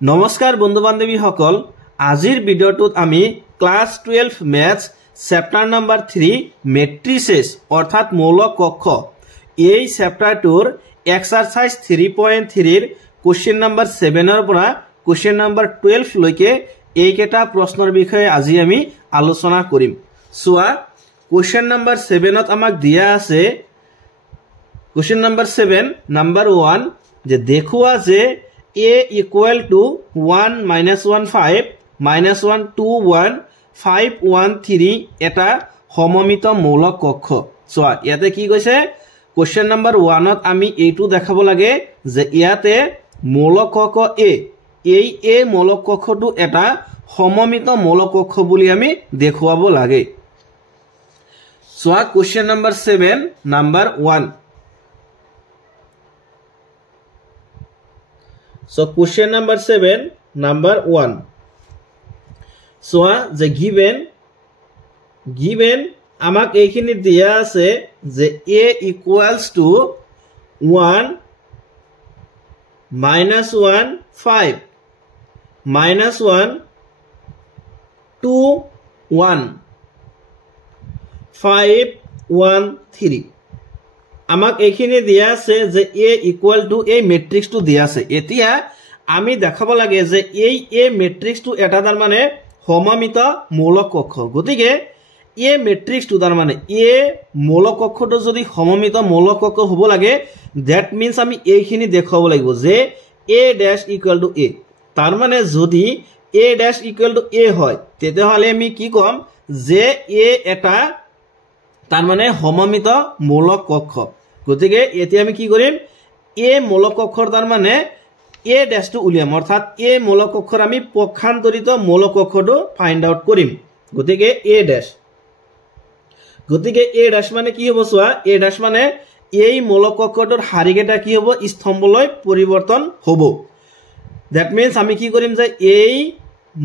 নমস্কাৰ বন্ধু বান্ধৱী সকল আজিৰ ভিডিঅ'টোত আমি ক্লাস 12 ম্যাথছ চেপ্টাৰ নম্বৰ 3 মেট্ৰিসেছ অৰ্থাৎ মৌলিক কক্ষ এই চেপ্টাৰটোৰ এক্সাৰসাইজ 3.3 ৰ কোৱেশ্চন নম্বৰ 7 ৰ পৰা কোৱেশ্চন নম্বৰ 12 লৈকে এইকেটা প্ৰশ্নৰ বিষয়ে আজি আমি আলোচনা কৰিম সোৱা কোৱেশ্চন নম্বৰ 7 ত আমাক দিয়া আছে কোৱেশ্চন নম্বৰ 7 নম্বৰ 1 যে দেখুৱা যে a equal to 1 minus 1 5 minus 1 2 1 5 1 3 এটা সমমিত মৌলিক কক্ষ সোৱা ইয়াতে কি কৈছে কোৱেশ্চন নম্বৰ 1 ত আমি এইটো দেখাব লাগে যে ইয়াতে মৌলিক কক্ষ এই মৌলিক কক্ষটো এটা সমমিত মৌলিক কক্ষ বুলি আমি দেখুৱাব লাগে সোৱা question number 7 number 1 So question number 7 number 1 so the given amak ekhini dia ase je a equals to 1 minus 1 5 minus 1 2 1 5 1 3 আমাক এখিনি দিয়া আছে যে a ইকুয়াল টু এই ম্যাট্রিক্সটো দিয়া আছে এতিয়া আমি দেখাব লাগে যে এই a ম্যাট্রিক্সটো এটা তার মানে সমমিত মৌলিক কক্ষ গতিকে a ম্যাট্রিক্সটো তার মানে a মৌলিক কক্ষটো যদি সমমিত মৌলিক কক্ষ হ'ব লাগে দ্যাট মিন্স আমি এইখিনি দেখাব লাগিব যে a dash equal two a তার মানে যদি a dash equal two a হয় তেতিয়াহলে আমি কি কম যে a এটা তার মানে সমমিত মৌলিক কক্ষ গতিকে এতিয়া আমি কি কৰিম a মৌলিক কক্ষৰ তাৰ মানে a ড্যাশটো উলিয়াম অৰ্থাৎ a মৌলিক কক্ষৰ আমি পক্ষান্তৰিত মৌলিক কক্ষটো ফাইন্ড আউট কৰিম গতিকে a ড্যাশ গতিকে a ড্যাশ মানে কি হ'ব সোৱা a ড্যাশ মানে এই মৌলিক কক্ষটোৰ হাৰিকেটা কি হ'ব স্তম্ভলৈ পৰিৱৰ্তন হ'ব দ্যাট মিন্স আমি কি কৰিম যে এই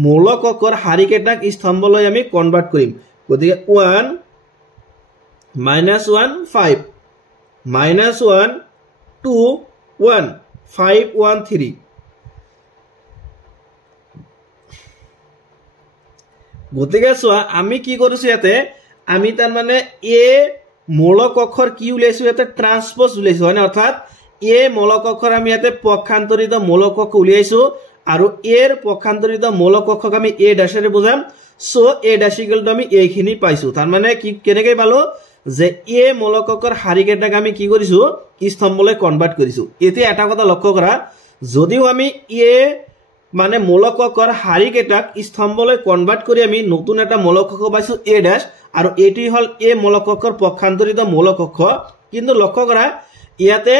মৌলিক কক্ষৰ হাৰিকেটাক স্তম্ভলৈ আমি কনভাৰ্ট কৰিম গতিকে 1 minus 1 5 minus 1 2 1 5 1 3 গতিকে সোৱা আমি কি কৰিছো ইয়াতে আমি তাৰ মানে a মৌলিক কক্ষৰ কি উলাইছো ইয়াতে ট্ৰান্সপোজ উলাইছো হয় না অৰ্থাৎ a মৌলিক কক্ষৰ আমি ইয়াতে পক্ষান্তৰিত মৌলিক কক্ষ উলিয়াইছো আৰু এৰ পক্ষান্তৰিত মৌলিক কক্ষক আমি a ড্যাশেৰে বুজাম so a dash equal two আমি এইখিনি পাইছো তাৰ মানে কি কেনেকৈ পালো যে a মৌলিক কক্ষৰ হাৰিকেটাক আমি কি কৰিছো স্তম্ভলৈ কনভাৰ্ট কৰিছো এতিয়া এটা কথা লক্ষ্য কৰা যদিও আমি a মানে মৌলিক কক্ষৰ হাৰিকেটাক স্তম্ভলৈ কনভাৰ্ট কৰি আমি নতুন এটা মৌলিক কক্ষ পাইছো a ড্যাশ আৰু এটি হল a মৌলিক কক্ষৰ পক্ষান্তৰিত মৌলিক কক্ষ কিন্তু লক্ষ্য কৰা ইয়াতে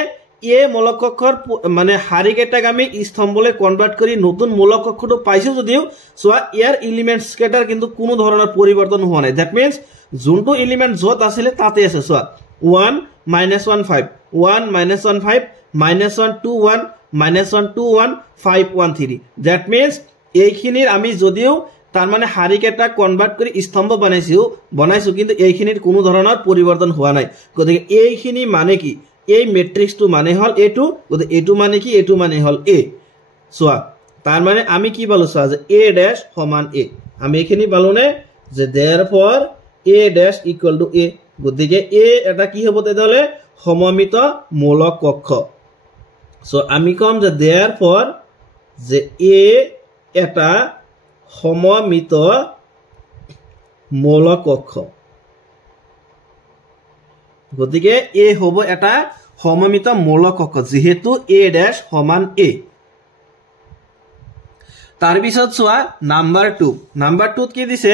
a মৌলিক কক্ষৰ মানে হাৰিকেটাক আমি স্তম্ভলৈ কনভাৰ্ট কৰি নতুন মৌলিক কক্ষটো পাইছো যদিও সোৱা ইয়াৰ এলিমেন্টস কেটাৰ কিন্তু কোনো ধৰণৰ পৰিৱৰ্তন হোৱা নাই দ্যাট মিন্স যোনটো এলিমেন্ট যত আছিল তাতে আছে সোৱা 1 minus 1 5 1 minus 1 5 minus 1 2 1 minus 1 2 1 5 1 3 that means এইখিনিৰ আমি যদিও তাৰ মানে হাৰিকেটা কনভাৰ্ট কৰি স্তম্ভ বনাইছো কিন্তু এইখিনিৰ কোনো ধৰণৰ পৰিৱৰ্তন হোৱা নাই গতিকে এইখিনি মানে কি এই ম্যাট্রিক্সটো মানে হল a2 গতিকে a2 মানে কি a2 মানে হল a সোৱা তাৰ মানে আমি কি পালো সোৱা যে a ড্যাশ সমান a আমি এইখিনি পালো নে যে therefore a dash equal two a গতিকে a এটা কি হ'ব তেতিয়াহলে সমমিত মৌলিক কক্ষ সো আমি কম যে therefore যে a এটা সমমিত মৌলিক কক্ষ গতিকে a হ'ব এটা সমমিত মৌলিক কক্ষ যেহেতু a ড্যাশ সমান a তাৰ পিছত সোৱা নাম্বাৰ 2 কি দিছে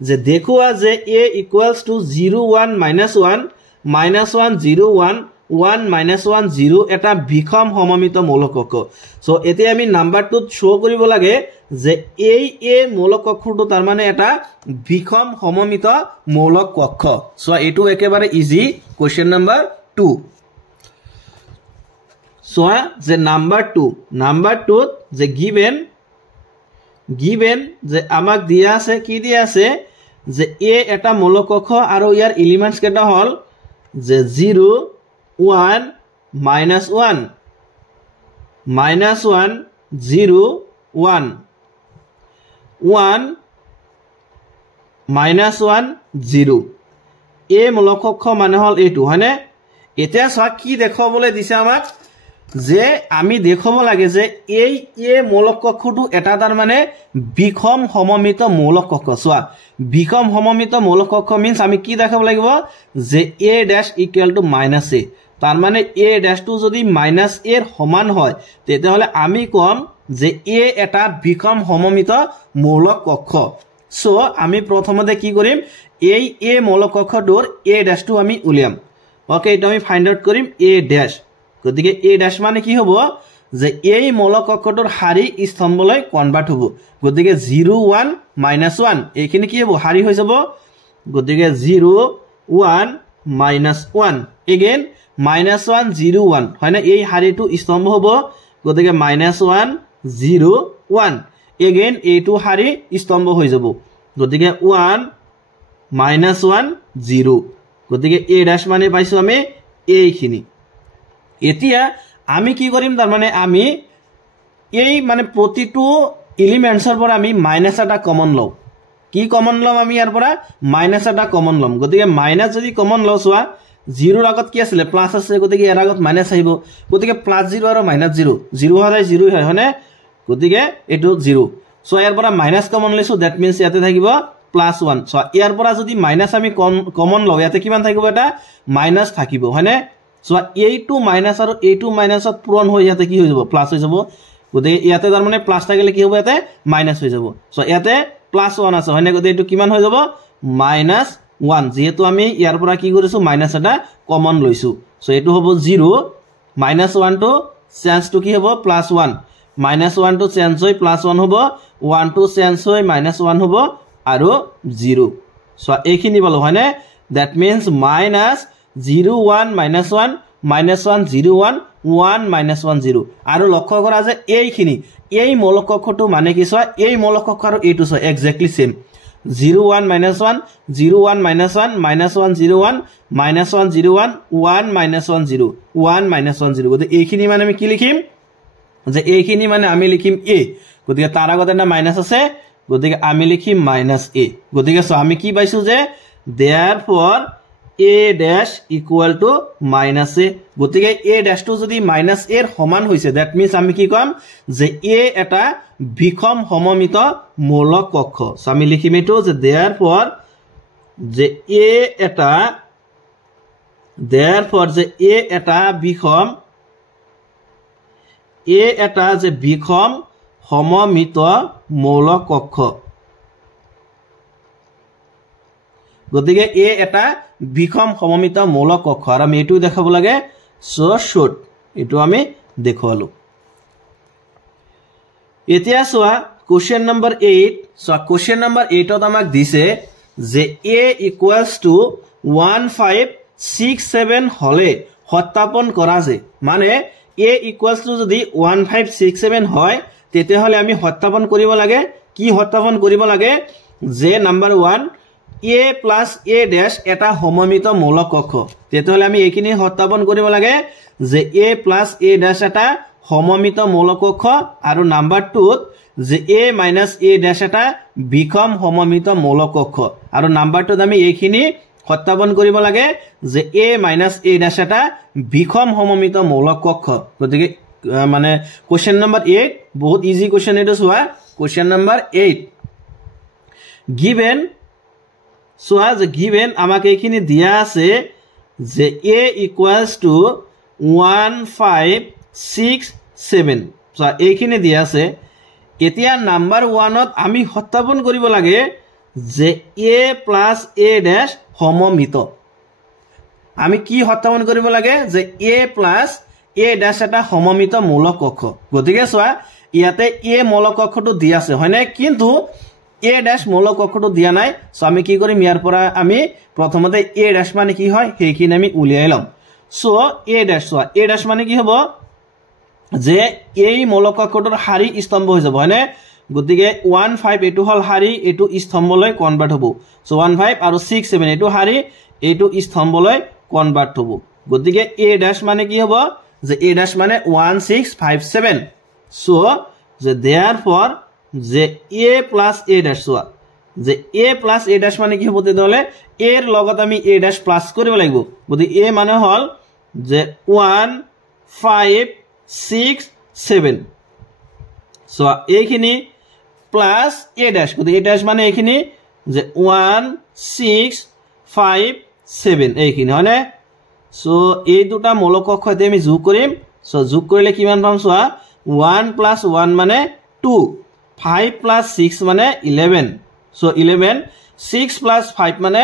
যে দেখুৱা যে a equals to 0 1 minus 1 minus 1 0 1 1 minus 1 0 এটা বিষম সমমিত মৌলিক কক্ষ সো এতিয়া আমি নাম্বাৰ 2 শো কৰিব লাগে যে এই a মৌলিক কক্ষটো তাৰ মানে এটা বিষম সমমিত মৌলিক কক্ষ সো এটো একেবাৰে ইজি কোৱেশ্চন নম্বৰ 2 সো যে নাম্বাৰ 2 যে given যে আমাক দিয়া আছে কি দিয়া আছে যে a এটা মৌলিক কক্ষ আৰু ইয়াৰ এলিমেন্টস কেটা হল যে 0 1 minus 1 0 1 1 minus 1 0 a মূলক কক্ষ মানে হল এইটো হয়নে এতিয়া সা কি দেখাবলৈ দিছে আমাক যে আমি দেখাব লাগে যে এই এ মূলক কক্ষটো এটা তার মানে বিখম সমমিত মূলক কক্ষ সোয়া বিখম সমমিত মূলক কক্ষ মিন্স আমি কি দেখাব লাগিব যে a dash equal to minus a তার মানে a ড্যাশ টু যদি মাইনাস a এর সমান হয় তেতিয়াহলে আমি কম যে a এটা বিখম সমমিত মূলক কক্ষ সো আমি প্রথমতে কি কৰিম এই a মূলক কক্ষটোৰ a ড্যাশ টু আমি উলিয়াম ওকে এটা আমি ফাইন্ড আউট কৰিম a ড্যাশ গতিকে a ড্যাশ মানে কি হ'ব যে এই মূলক কক্ষটোৰ হাৰি স্তম্ভলৈ কনভার্ট হ'ব গতিকে 0 1 -1 এইখিনি কি হ'ব হাৰি হৈ যাব গতিকে 0 1 -1 again -1 0 1 হয়নে এই হাৰিটো স্তম্ভ হ'ব গতিকে -1 0 1 again এইটো হাৰি স্তম্ভ হৈ যাব গতিকে 1 -1 0 গতিকে a ড্যাশ মানে পাইছো আমি এইখিনি এতিয়া আমি কি কৰিম তাৰ মানে আমি এই মানে প্ৰতিটো এলিমেন্টছৰ পৰা আমি মাইনাস এটা কমন লও কি কমন লম আমি ইয়াৰ পৰা মাইনাস এটা কমন লম গতিকে মাইনাস যদি কমন লও সোয়া 0 ৰ আগত কি আছিল প্লাস আছে গতিকে ইয়াৰ আগত মাইনাস আহিব গতিকে প্লাস 0 আৰু মাইনাস 0 0 হলে 0 হয় হয়নে গতিকে এটো 0 সো ইয়াৰ পৰা মাইনাস কমন লৈছো দ্যাট মিন্স ইয়াতে থাকিব প্লাস 1 সো ইয়াৰ পৰা যদি মাইনাস আমি কমন লও ইয়াতে কিমান থাকিব এটা মাইনাস থাকিব হয়নে সো a2 মাইনাস আৰু a2 মাইনাসত পূৰণ হৈ ইয়াতে কি হৈ যাব প্লাস হৈ যাব গতিকে ইয়াতে তাৰ মানে প্লাস থাকিলে কি হ'ব ইয়াতে মাইনাস হৈ যাব সো ইয়াতে প্লাস 1 আছে হয়নে গতিকে এটো কিমান হৈ যাব -1 যেহেতু আমি ইয়াৰ পৰা কি কৰিছো মাইনাস এটা কমন লৈছো সো এটো হ'ব 0 -1 টু চেঞ্জ টু কি হ'ব +1 -1 টু চেঞ্জ হৈ +1 হ'ব 1 টু চেঞ্জ হৈ -1 হ'ব আৰু 0 সো এইখিনি বলো হয়নে দ্যাট মিন্স -0 1 -1 -1 0 1 1 -1 0 আৰু লক্ষ্য কৰা যে এইখিনি এই মূলক কক্ষটো মানে কি সয় এই মূলক কক্ষ আৰু এইটো সয় এক্স্যাক্টলি সেম 0 1 -1 0 1 -1 -1 0 1 -1 0 1 1 -1 0 1 -1 0 গতি এইখিনি মানে আমি কি লিখিম যে এইখিনি মানে আমি লিখিম a গতিকে তাৰ আগতে না মাইনাস আছে গতিকে আমি লিখিম -a গতিকে সো আমি কি পাইছো যে therefore a dash equal to -a গতিকে a dash টু যদি -a এর সমান হৈছে দ্যাট মিন্স আমি কি কম যে a এটা বিখম সমমিত মূলক কক্ষ সো আমি লিখিম এটো যে therefore যে a এটা যে বিখম সমমিত মূলক কক্ষ গতিকে এ এটা বিখম সমমিত মূলক কক্ষ আৰু আমি এটো দেখাব লাগে সো শুড এটো আমি দেখালো এতিয়া সোয়া question number 8 so question number 8 ত আমাক দিছে যে a ইকুয়ালস টু 1567 হলে সত্যাপন কৰা যে মানে a ইকুয়ালস টু যদি 1567 হয় তেতিয়াহলে আমি সত্যাপন কৰিব লাগে কি সত্যাপন কৰিব লাগে যে number 1 a plus a dash এটা সমমিত মূলক কক্ষ তেতিয়াহলে আমি এইখিনি সত্যাপন কৰিব লাগে যে a plus a dash এটা সমমিত মূলক কক্ষ আৰু নাম্বার 2 যে a minus a dash এটা বিখম সমমিত মূলক কক্ষ আৰু নাম্বাৰ 2 আমি এইখিনি সত্যাপন কৰিব লাগে যে a minus a dash এটা বিখম সমমিত মূলক কক্ষ গতিকে মানে কোশ্চেন নাম্বার 8 বহুত ইজি কোশ্চেন এটো সোয়া question number 8 given so as given আমাকে এখানে দিয়া আছে যে a equals to 1567 so এইখানে দিয়া আছে এতিয়া নাম্বার 1 ত আমি সত্যাপন কৰিব লাগে যে a plus a dash সমমিত আমি কি সত্যাপন কৰিব লাগে যে a plus a dash এটা সমমিত মূলক কক্ষ গতিকে সোয়া ইয়াতে a মূলক কক্ষটো দিয়া আছে হয়নে কিন্তু a dash মূলক কক্ষটো দিয়া নাই সো আমি কি কৰিম ইয়াৰ পৰা আমি প্ৰথমতে a dash মানে কি হয় হেকিন আমি উলিয়াই লম সো a dash মানে কি হ'ব যে এই মূলক কক্ষটোৰ হাৰি স্তম্ভ হৈ যাব হয়নে গতিকে 15 এটো হল হাৰি এটো স্তম্ভলৈ কনভাৰ্ট হ'ব সো 15 আৰু 67 এটো হাৰি এটো স্তম্ভলৈ কনভার্ট হ'ব গতিকে a dash মানে কি হ'ব যে a dash মানে 1657 সো যে therefore যে a plus a dash চোৱা যে a plus a dash মানে কি হ'ব তেতিয়াহলে a এর লগত আমি a dash প্লাস কৰিব লাগিব গতিকে a মানে হল যে 1 5 6 7 সো এইখিনি প্লাস a dash গতিকে a dash মানে এইখিনি যে 1 6 5 7 এইখিনি হয়নে সো এই দুটা মূলক অক্ষতে আমি যোগ কৰিম সো যোগ কৰিলে কিমান পাম চোৱা 1 plus 1 মানে 2 5 plus 6 মানে 11 so 11 6 plus 5 মানে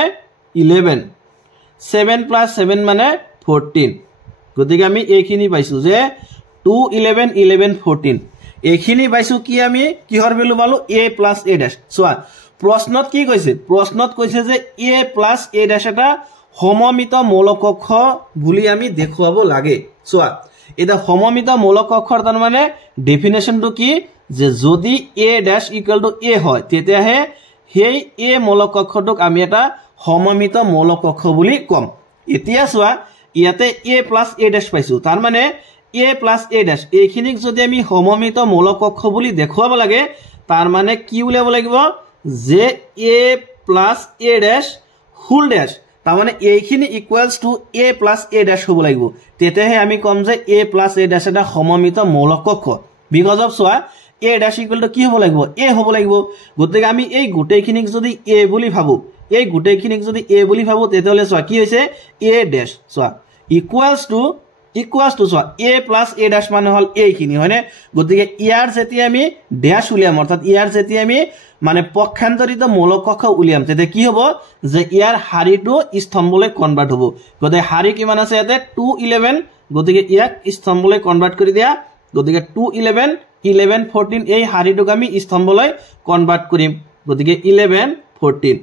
11 7 plus 7 মানে 14 গতিকে আমি এইখিনি পাইছো যে 2 11 11 14 এইখিনি পাইছো কি আমি কিহৰ ভ্যালু পালো a plus a dash চোৱা প্ৰশ্নত কি কৈছে প্ৰশ্নত কৈছে যে a plus a dash এটা সমমিত মৌলিক অক্ষ বুলি আমি দেখুৱাব লাগে চোৱা এটা সমমিত মৌলিক অক্ষৰ তাৰ মানে ডেফিনেশনটো কি যে যদি a dash equal to a হয় তেতিয়াহে হেই a মৌলিক অক্ষৰটোক আমি এটা সমমিত মৌলিক অক্ষ বুলি কম এতিয়া চোৱা ইয়াতে a plus a dash পাইছো তাৰ মানে a plus a dash এইখিনিক যদি আমি সমমিত মৌলিক অক্ষ বুলি দেখুৱাব লাগে তাৰ মানে কি উলিয়াব লাগিব যে a plus a dash whole dash তাৰ মানে এইখিনি equals to a plus a dash হ'ব লাগিব তেতিয়াহে আমি কম যে a plus a dash এটা সমমিত মৌলিক অক্ষ বিকজ অফ চোৱা a dash equal to কি হ'ব লাগিব a হ'ব লাগিব গতিকে আমি এই গুটেইখিনিক যদি a বুলি ভাবো এই গুটেইখিনিক যদি a বুলি ভাবো তেতিয়াহলে চোৱা কি হৈছে a dash চোৱা ইকুয়ালস টু চোৱা a plus a dash মানে হল এইখিনি হয়নে গতিকে ইয়াৰ যেতিয়া আমি ড্যাশ উলিয়াম অৰ্থাৎ ইয়াৰ যেতিয়া আমি মানে পক্ষান্তৰিত মৌলিক অক্ষ উলিয়াম তেতিয়া কি হ'ব যে ইয়াৰ হাৰিটো স্তম্ভলৈ কনভাৰ্ট হ'ব গতিকে হাৰি কিমান আছে ইয়াতে 2 11 গতিকে ইয়াক স্তম্ভলৈ কনভাৰ্ট কৰি দিয়া গতিকে 2 11 11 14 এই হাৰিটোক আমি স্তম্ভলৈ কনভাৰ্ট কৰিম গতিকে 11 14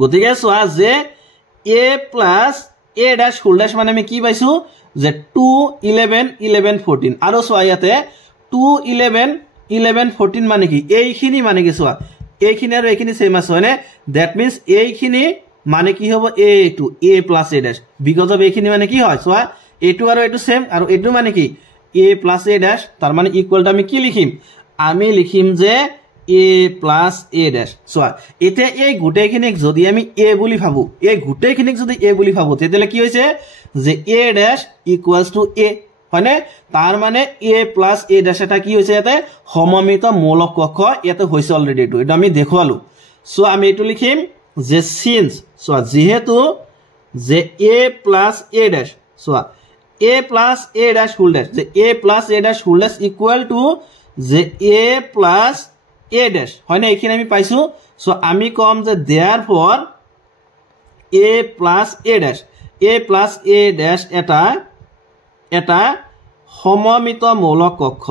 গতিকে চোৱা যে a plus a dash whole dash মানে আমি কি পাইছো যে 2 11 11 14 আৰু চোৱা ইয়াতে 2 11 11 14 মানে কি এইখিনি মানে কি চোৱা এইখিনি আৰু এইখিনি সেম আছে হয়নে দ্যাট মিন্স এইখিনি মানে কি হ'ব a2 a plus a dash because of এইখিনি মানে কি হয় চোৱা a2 আৰু a2 সেম আৰু a2 মানে কি a plus a dash তাৰ মানে ইকুয়াল টু আমি কি লিখিম আমি লিখিম যে a plus a dash চোৱা এতিয়া এই গুটেইখিনিক যদি আমি a বুলি ভাবো এই গুটেইখিনিক যদি a বুলি ভাবো তেতিয়ালে কি হৈছে যে a dash equals to a হয়নে তাৰ মানে a plus a dash এটা কি হৈছে ইয়াতে সমমিত মৌলিক অক্ষ ইয়াতে হৈছে অলৰেডি এটা আমি দেখুৱালো সো আমি এটো লিখিম যে সিন্স চোৱা যেহেতু যে a plus a dash চোৱা a plus a dash whole dash যে a plus a dash whole dash equal to যে a plus a dash হয়নে এইখিনি আমি পাইছো সো আমি কম যে therefore a plus a dash এটা সমমিত মৌলিক অক্ষ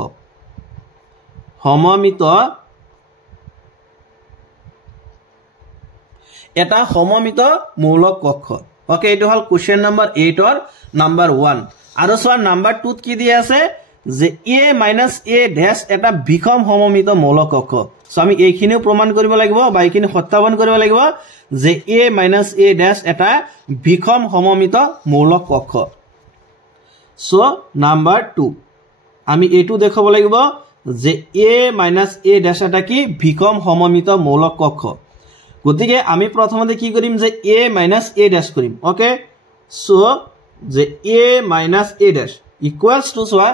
এটা সমমিত মৌলিক অক্ষ ওকে এটো হল কোশ্চেন নাম্বার 8 অর নাম্বার 1 আৰু চোৱা নাম্বার 2 ত কি দিয়া আছে যে a minus a dash এটা বিষম সমমিত মৌলিক অক্ষ সো আমি এইখিনিও প্ৰমাণ কৰিব লাগিব বা এইখিনি সত্যাপন কৰিব লাগিব যে a minus a dash এটা বিষম সমমিত মৌলিক অক্ষ সো নাম্বার 2 আমি এটো দেখাব লাগিব যে a minus a dash এটা কি বিষম সমমিত মৌলিক অক্ষ গতিকে আমি প্ৰথমতে কি কৰিম যে a minus a dash কৰিম ওকে সো যে a minus a dash equals to চোৱা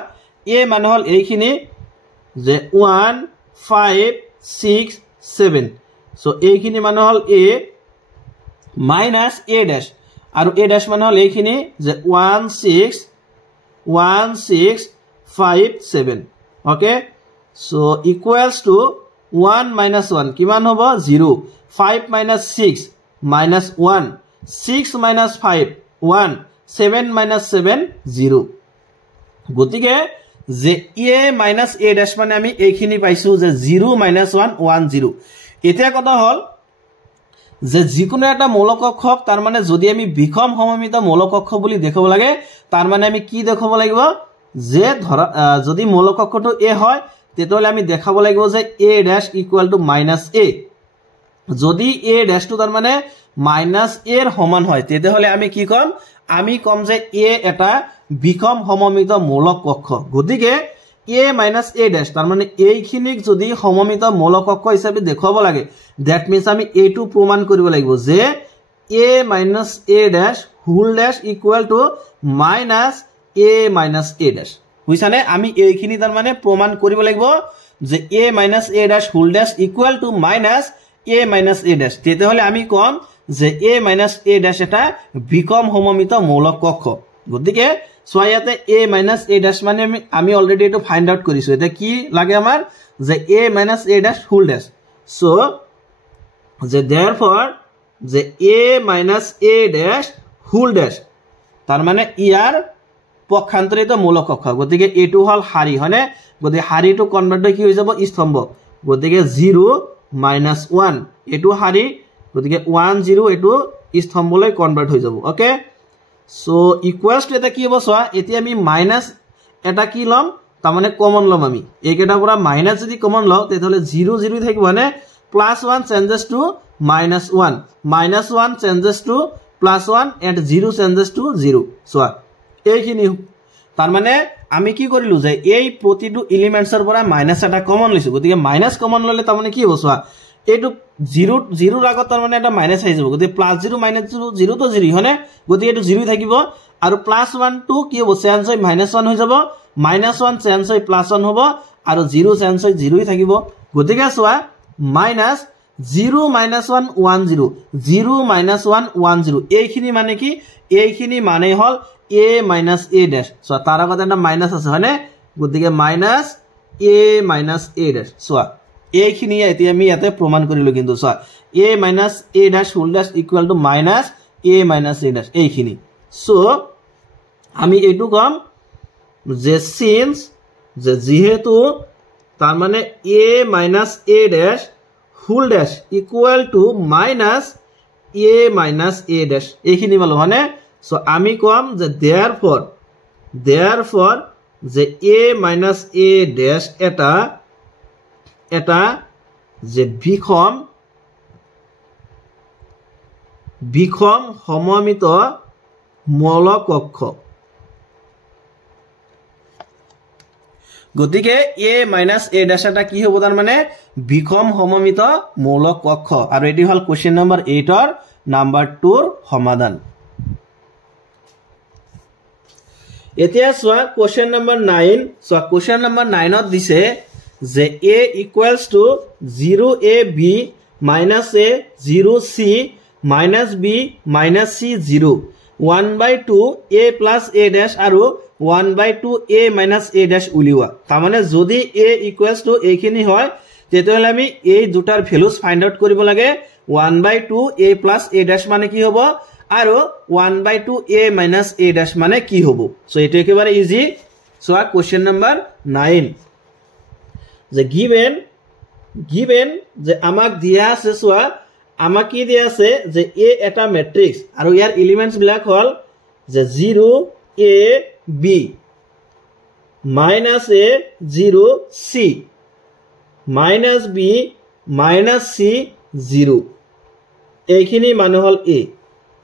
a মানে হল এইখিনি যে 1 5 6 7 সো এইখিনি মানে হল a minus a dash আৰু a dash মানে হল এইখিনি যে 1 6 5 7 okay so equals to 1 minus 1 কিমান হ'ব 0 5 minus 6 minus 1 6 minus 5 1 7 minus 7 0 গতিকে যে a minus a dash মানে আমি এইখিনি পাইছো যে 0 minus 1 1 0 এতিয়া কথা হল যে যিকোনো এটা মৌলিক অক্ষ তাৰ মানে যদি আমি বিষম সমমিত মৌলিক অক্ষ বুলি দেখাব লাগে তাৰ মানে আমি কি দেখাব লাগিব যে ধৰা যদি মৌলিক অক্ষটো a হয় তেতিয়ালে আমি দেখাব লাগিব যে a dash equal to minus a যদি a dash টো তাৰ মানে minus a এর সমান হয় তেতিয়ালে আমি কি কম যে a এটা বিষম সমমিত মৌলিক অক্ষ গতিকে a minus a dash তার মানে এইখিনিক যদি সমমিত মৌলিক অক্ষ হিচাপে দেখাব লাগে দ্যাট মিন্স আমি এইটো প্রমাণ কৰিব লাগিব যে a minus a dash whole dash equal to minus a minus a dash বুঝছানে আমি এইখিনি তার মানে প্রমাণ কৰিব লাগিব যে a minus a dash whole dash equal to minus a minus a dash তেতে হলে আমি কম যে a minus a dash এটা বিকম সমমিত মৌলিক অক্ষ গতিকে সোয়াতে a minus a dash মানে আমি অলরেডি এটো ফাইন্ড আউট কৰিছো এটা কি লাগে আমাৰ যে a minus a dash whole dash so যে therefore যে a minus a dash whole dash তার মানে ইয়ার পক্ষান্তরিত মৌলিক অক্ষ গতিকে এটো হল হাৰি হনে গতিকে হাৰিটো কনভাৰ্ট কি হৈ যাব স্তম্ভ গতিকে 0 - 1 এটো হাৰি গতিকে 1 0 এটো স্তম্ভলৈ কনভার্ট হৈ যাব ওকে সো ইকুয়ালস টু এটা কি হ'ব সোয়া এতি আমি মাইনাস এটা কি লম তার মানে কমন লম আমি এইকেটা পুরা মাইনাস যদি কমন লও তেহলে 0 0 থাকিব মানে +1 changes to -1 -1 changes to +1 and 0 changes to 0 সোয়া এইখিনি তার মানে আমি কি কৰিলো যে এই প্ৰতিটো এলিমেন্টছৰ পৰা মাইনাস এটা কমন লৈছো গতিকে মাইনাস কমন ললে তাৰ মানে কি হ'ব সোয়া এইটো 0 0 ৰ আগত তার মানে এটা মাইনাস আহি যাব গতিকে +0 -0 0 তো 0 হনে গতিকে এটো 0 থাকিব আৰু +1 টু কি হ'ব চেঞ্জ হৈ -1 হৈ যাব -1 চেঞ্জ হৈ +1 হ'ব আৰু 0 চেঞ্জ হৈ 0 থাকিব গতিকে সোয়া -0 - 1 1 0 0 - 1 1 0 এইখিনি মানে কি এইখিনি মানে হল a minus a dash so তার আগত এটা মাইনাস আছে হনে গতিকে -a minus a dash so এইখিনি এতিয়া আমি ইয়াতে প্রমাণ কৰিলো কিন্তু so a minus a dash whole dash equal to minus a minus a dash এইখিনি সো আমি এইটো কম যে সিন্স যে যেহেতু তার মানে a minus a dash whole dash equal to minus a minus a dash এইখিনি বলো হনে সো আমি কম যে therefore যে a minus a dash এটা যে বিখম সমমিত মৌলিক অক্ষ গতিকে a minus a dash এটা কি হ'ব তার মানে বিখম সমমিত মৌলিক অক্ষ আৰু এটি হল কোশ্চেন নম্বৰ 8 ৰ নাম্বাৰ 2 ৰ সমাধান এতিয়া সোয়া কোশ্চেন নম্বৰ 9 সোয়া কোশ্চেন নম্বৰ 9 ত দিছে যে a equals to 0ab minus a 0c minus b minus c 0 1/2 a plus a dash আৰু 1/2 a minus a dash উলিওয়া তাৰ মানে যদি a equals to এইখিনি হয় তেতিয়াহলে আমি এই দুটাৰ ভ্যালুজ ফাইন্ড আউট কৰিব লাগে 1/2 a plus a dash মানে কি হ'ব আৰু 1/2 a minus a dash মানে কি হ'ব সো এটো একেবারে ইজি সো কোশ্চেন নম্বৰ 9 যে given যে আমাক দিয়া আছে সোয়া আমাক কি দিয়া আছে যে a এটা ম্যাট্রিক্স আৰু ইয়াৰ এলিমেন্টস বিলাক হল যে 0 a b minus a 0 c minus b minus c 0 এইখিনি মানে হল a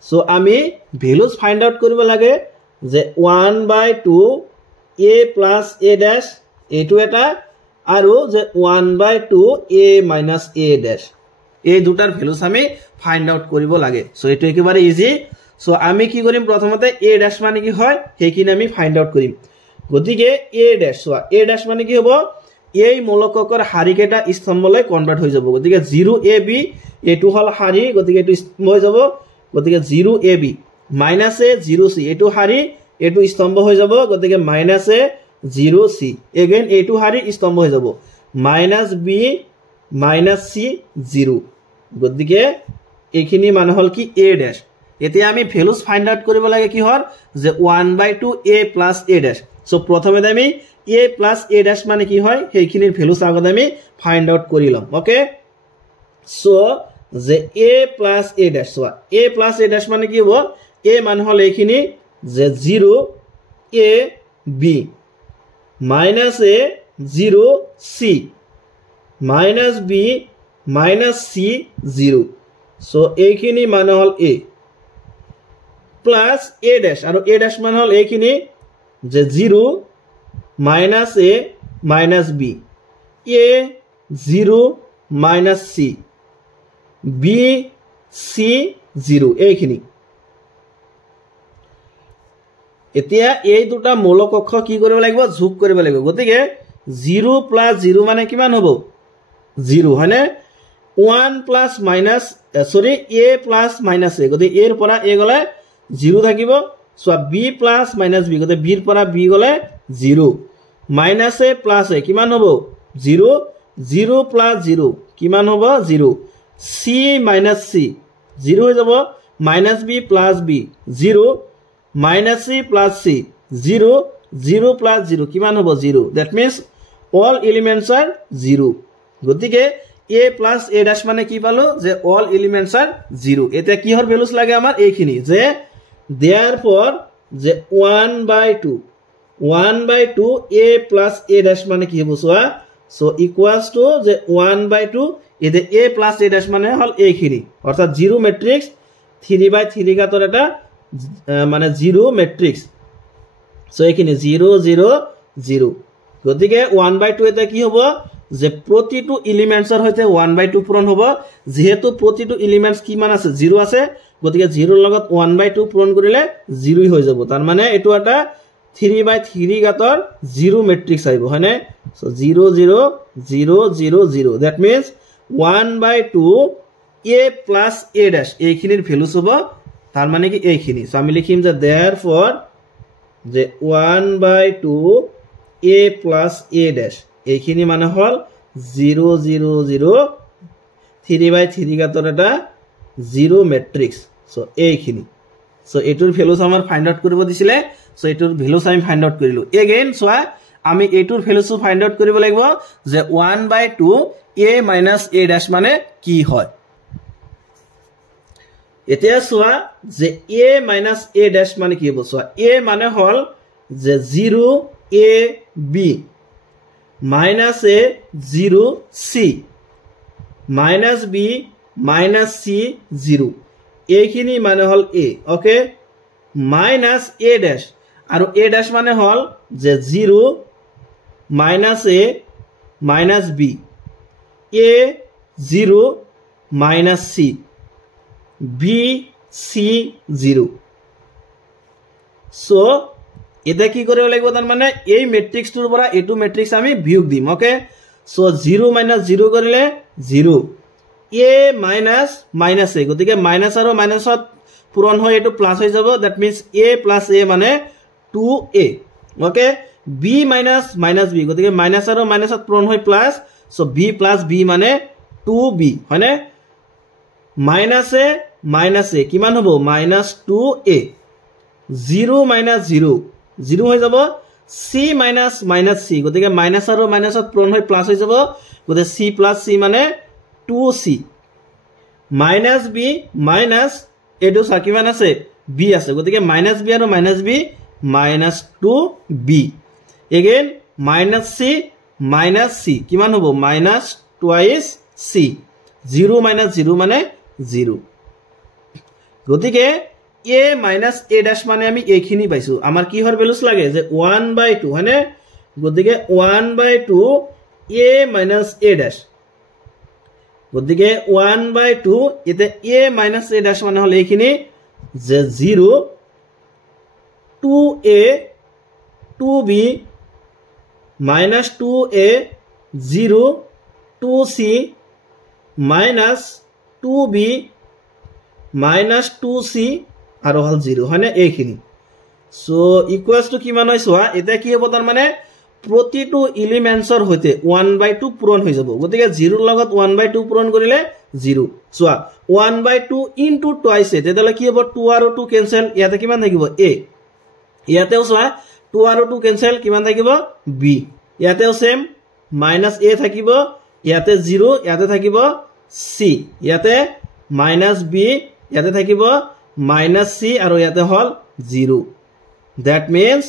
সো আমি ভ্যালুজ ফাইন্ড আউট কৰিব লাগে যে 1/2 a plus a dash এটো এটা আৰু যে 1/2 a minus a dash এই দুটাৰ ভ্যালুজ আমি ফাইন্ড আউট কৰিব লাগে সো এটো একেবাৰে ইজি সো আমি কি কৰিম প্ৰথমতে a dash মানে কি হয় হেকিনে আমি ফাইন্ড আউট কৰিম গতিকে a dash so a dash মানে কি হ'ব এই মৌলিক অক্ষৰ হাৰিকেটা স্তম্ভলৈ কনভাৰ্ট হৈ যাব গতিকে 0ab এটো হল হাৰি গতিকে এটো স্তম্ভ হৈ যাব গতিকে 0ab minus a 0c এটো হাৰি এটো স্তম্ভ হৈ যাব গতিকে minus a 0c again এটো হাৰি স্তম্ভ হৈ যাব minus b minus c 0 গতিকে এইখিনি মানে হল কি a dash এতিয়া আমি ভ্যালুজ ফাইন্ড আউট কৰিব লাগে কি হল যে 1/2 a plus a dash so প্ৰথমে আমি a plus a dash মানে কি হয় সেইখিনিৰ ভ্যালুজ আগত আমি ফাইন্ড আউট কৰিলাম ওকে সো যে a plus a dash so a plus a dash মানে কি হ'ব a মানে হল এইখিনি যে 0 a b minus a 0 c minus b minus c 0 so এইখিনি মানে হল a plus a dash আৰু a dash মানে হল এইখিনি যে 0 minus a minus b, a 0 minus c, b c 0 এইখিনি এতিয়া এই দুটা মৌলিক অক্ষ কি কৰিব লাগিব যোগ কৰিব লাগিব গতিকে 0 plus 0 মানে কিমান হ'ব 0 হয়নে 1 plus minus sorry a plus minus a গতিকে a ৰ পৰা a গলে 0 থাকিব so b plus minus b গতিকে b ৰ পৰা b গলে 0 minus a plus a কিমান হ'ব 0 0 plus 0 কিমান হ'ব 0 c minus c 0 হৈ যাব minus b plus b 0 minus c plus c 0 0 plus 0 কিমান হ'ব 0 that means all elements are 0 গতিকে a plus a dash মানে কি পালো যে all elements are 0 এটা কি হৰ ভ্যালুস লাগে আমাৰ এইখিনি যে therefore যে 1/2 1/2 a plus a dash মানে কি হ'ব সোয়া so equals to যে 1/2 এতে a plus a dash মানে হল এইখিনি অর্থাৎ 0 ম্যাট্রিক্স 3/3 ঘাতৰ এটা মানে 0 ম্যাট্রিক্স সো এইখিনি 0 0 0 গতিকে 1/2 এটা কি হ'ব যে প্ৰতিটো এলিমেন্টছৰ হৈতে 1/2 পূৰণ হ'ব যেহেতু প্ৰতিটো এলিমেন্টছ কিমান আছে 0 আছে গতিকে 0 ৰ লগত 1/2 পূৰণ কৰিলে 0 হৈ যাব তাৰ মানে এটো এটা 3/3 ঘাতৰ 0 ম্যাট্রিক্স আহিব হয়নে so 0 0 0 0 0 that means 1/2 a plus a dash এইখিনিৰ ভ্যালুস হ'ব তাৰ মানে কি এইখিনি সো আমি লিখিম যে therefore যে 1/2 a plus a dash এইখিনি মানে হল 0 0 0 3/3 ঘাতৰ এটা 0 ম্যাট্ৰিক্স সো এইখিনি সো এটোৰ ভ্যালুস আমাৰ ফাইন্ড আউট কৰিব দিছিলে সো এটোৰ ভ্যালুস আমি ফাইন্ড আউট কৰিলো এগেইন সোয়া আমি এটোৰ ভ্যালুস ফাইন্ড আউট কৰিব লাগিব যে 1/2 a minus a dash মানে কি হয় এতিয়া সোয়া যে a minus a dash মানে কি হ'ব সোয়া a মানে হল যে 0 a b minus a 0 c minus b minus c 0 এইখিনি মানে হল a okay minus a dash আৰু a dash মানে হল যে 0 minus a minus b a 0 minus c b c 0 so এটা কি কৰিব লাগিব তাৰ মানে এই ম্যাট্ৰিক্সটোৰ পৰা এটো ম্যাট্ৰিক্স আমি বিয়োগ দিম ওকে সো 0 minus 0 কৰিলে 0 a minus minus a গতিকে মাইনাস আৰু মাইনাসত পূৰণ হৈ এটো প্লাস হৈ যাব that means a plus a মানে 2a okay b minus minus b গতিকে মাইনাস আৰু মাইনাসত পূৰণ হৈ plus so b plus b মানে 2b হয়নে minus a কিমান হ'ব minus 2a 0 minus 0 0 হৈ যাব c minus minus c গতিকে মাইনাস আৰু মাইনাসত পূৰণ হৈ প্লাস হৈ যাব গতিকে c plus c মানে 2c minus b minus এটো কিমান আছে b আছে গতিকে minus b আৰু minus b minus 2b again minus c কিমান হ'ব minus twice c 0 minus 0 মানে 0 গতিকে a minus a dash মানে আমি এইখিনি পাইছো আমাৰ কি হৰ ভ্যালুস লাগে যে 1/2 হয়নে গতিকে 1/2 a minus a dash গতিকে 1/2 এতে a minus a dash মানে হল এইখিনি যে 0 2a 2b minus 2a 0 2c minus 2b minus 2c আৰু হল 0 হয়নে এইখিনি সো ইকুয়ালস টু কিমান হয় সোয়া এটা কি হ'ব তাৰ মানে প্ৰতিটো এলিমেন্টছৰ হৈতে 1/2 পূৰণ হৈ যাব গতিকে 0 ৰ লগত 1/2 পূৰণ কৰিলে 0 সোয়া 1/2 ইনটু টুৱাইস তেতিয়ালে কি হ'ব 2 আৰু 2 কেনসেল ইয়াতে কিমান থাকিব a ইয়াতেও সোয়া 2 আৰু 2 কেনসেল কিমান থাকিব b ইয়াতেও সেম মাইনাস a থাকিব ইয়াতে 0 ইয়াতে থাকিব c ইয়াতে মাইনাস b ইয়াতে থাকিব minus c আৰু ইয়াতে হল 0 that means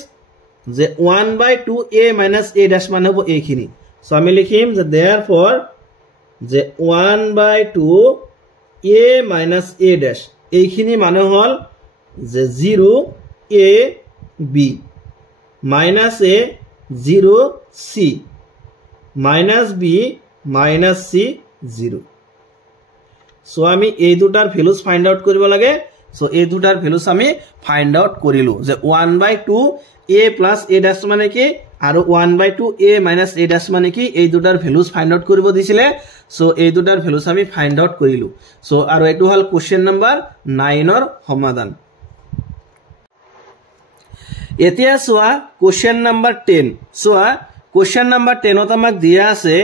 যে 1/2 a minus a dash মানে হ'ব এইখিনি সো আমি লিখিম যে therefore যে 1/2 a minus a dash এইখিনি মানে হল যে 0 a b minus a 0 c minus B minus C 0 so আমি এই দুটাৰ ভ্যালুজ ফাইন্ড আউট কৰিব লাগে সো এই দুটাৰ ভ্যালুজ আমি ফাইন্ড আউট কৰিলো যে 1/2 a plus a dash মানে কি আৰু 1/2 a minus a dash মানে কি এই দুটাৰ ভ্যালুজ ফাইন্ড আউট কৰিব দিছিলে সো এই দুটাৰ ভ্যালুজ আমি ফাইন্ড আউট কৰিলো সো আৰু এটো হল কোশ্চেন নম্বৰ 9 ৰ সমাধান এতিয়া সোয়া কোশ্চেন নম্বৰ 10 সোয়া কোশ্চেন নম্বৰ 10 ত আমাক দিয়া আছে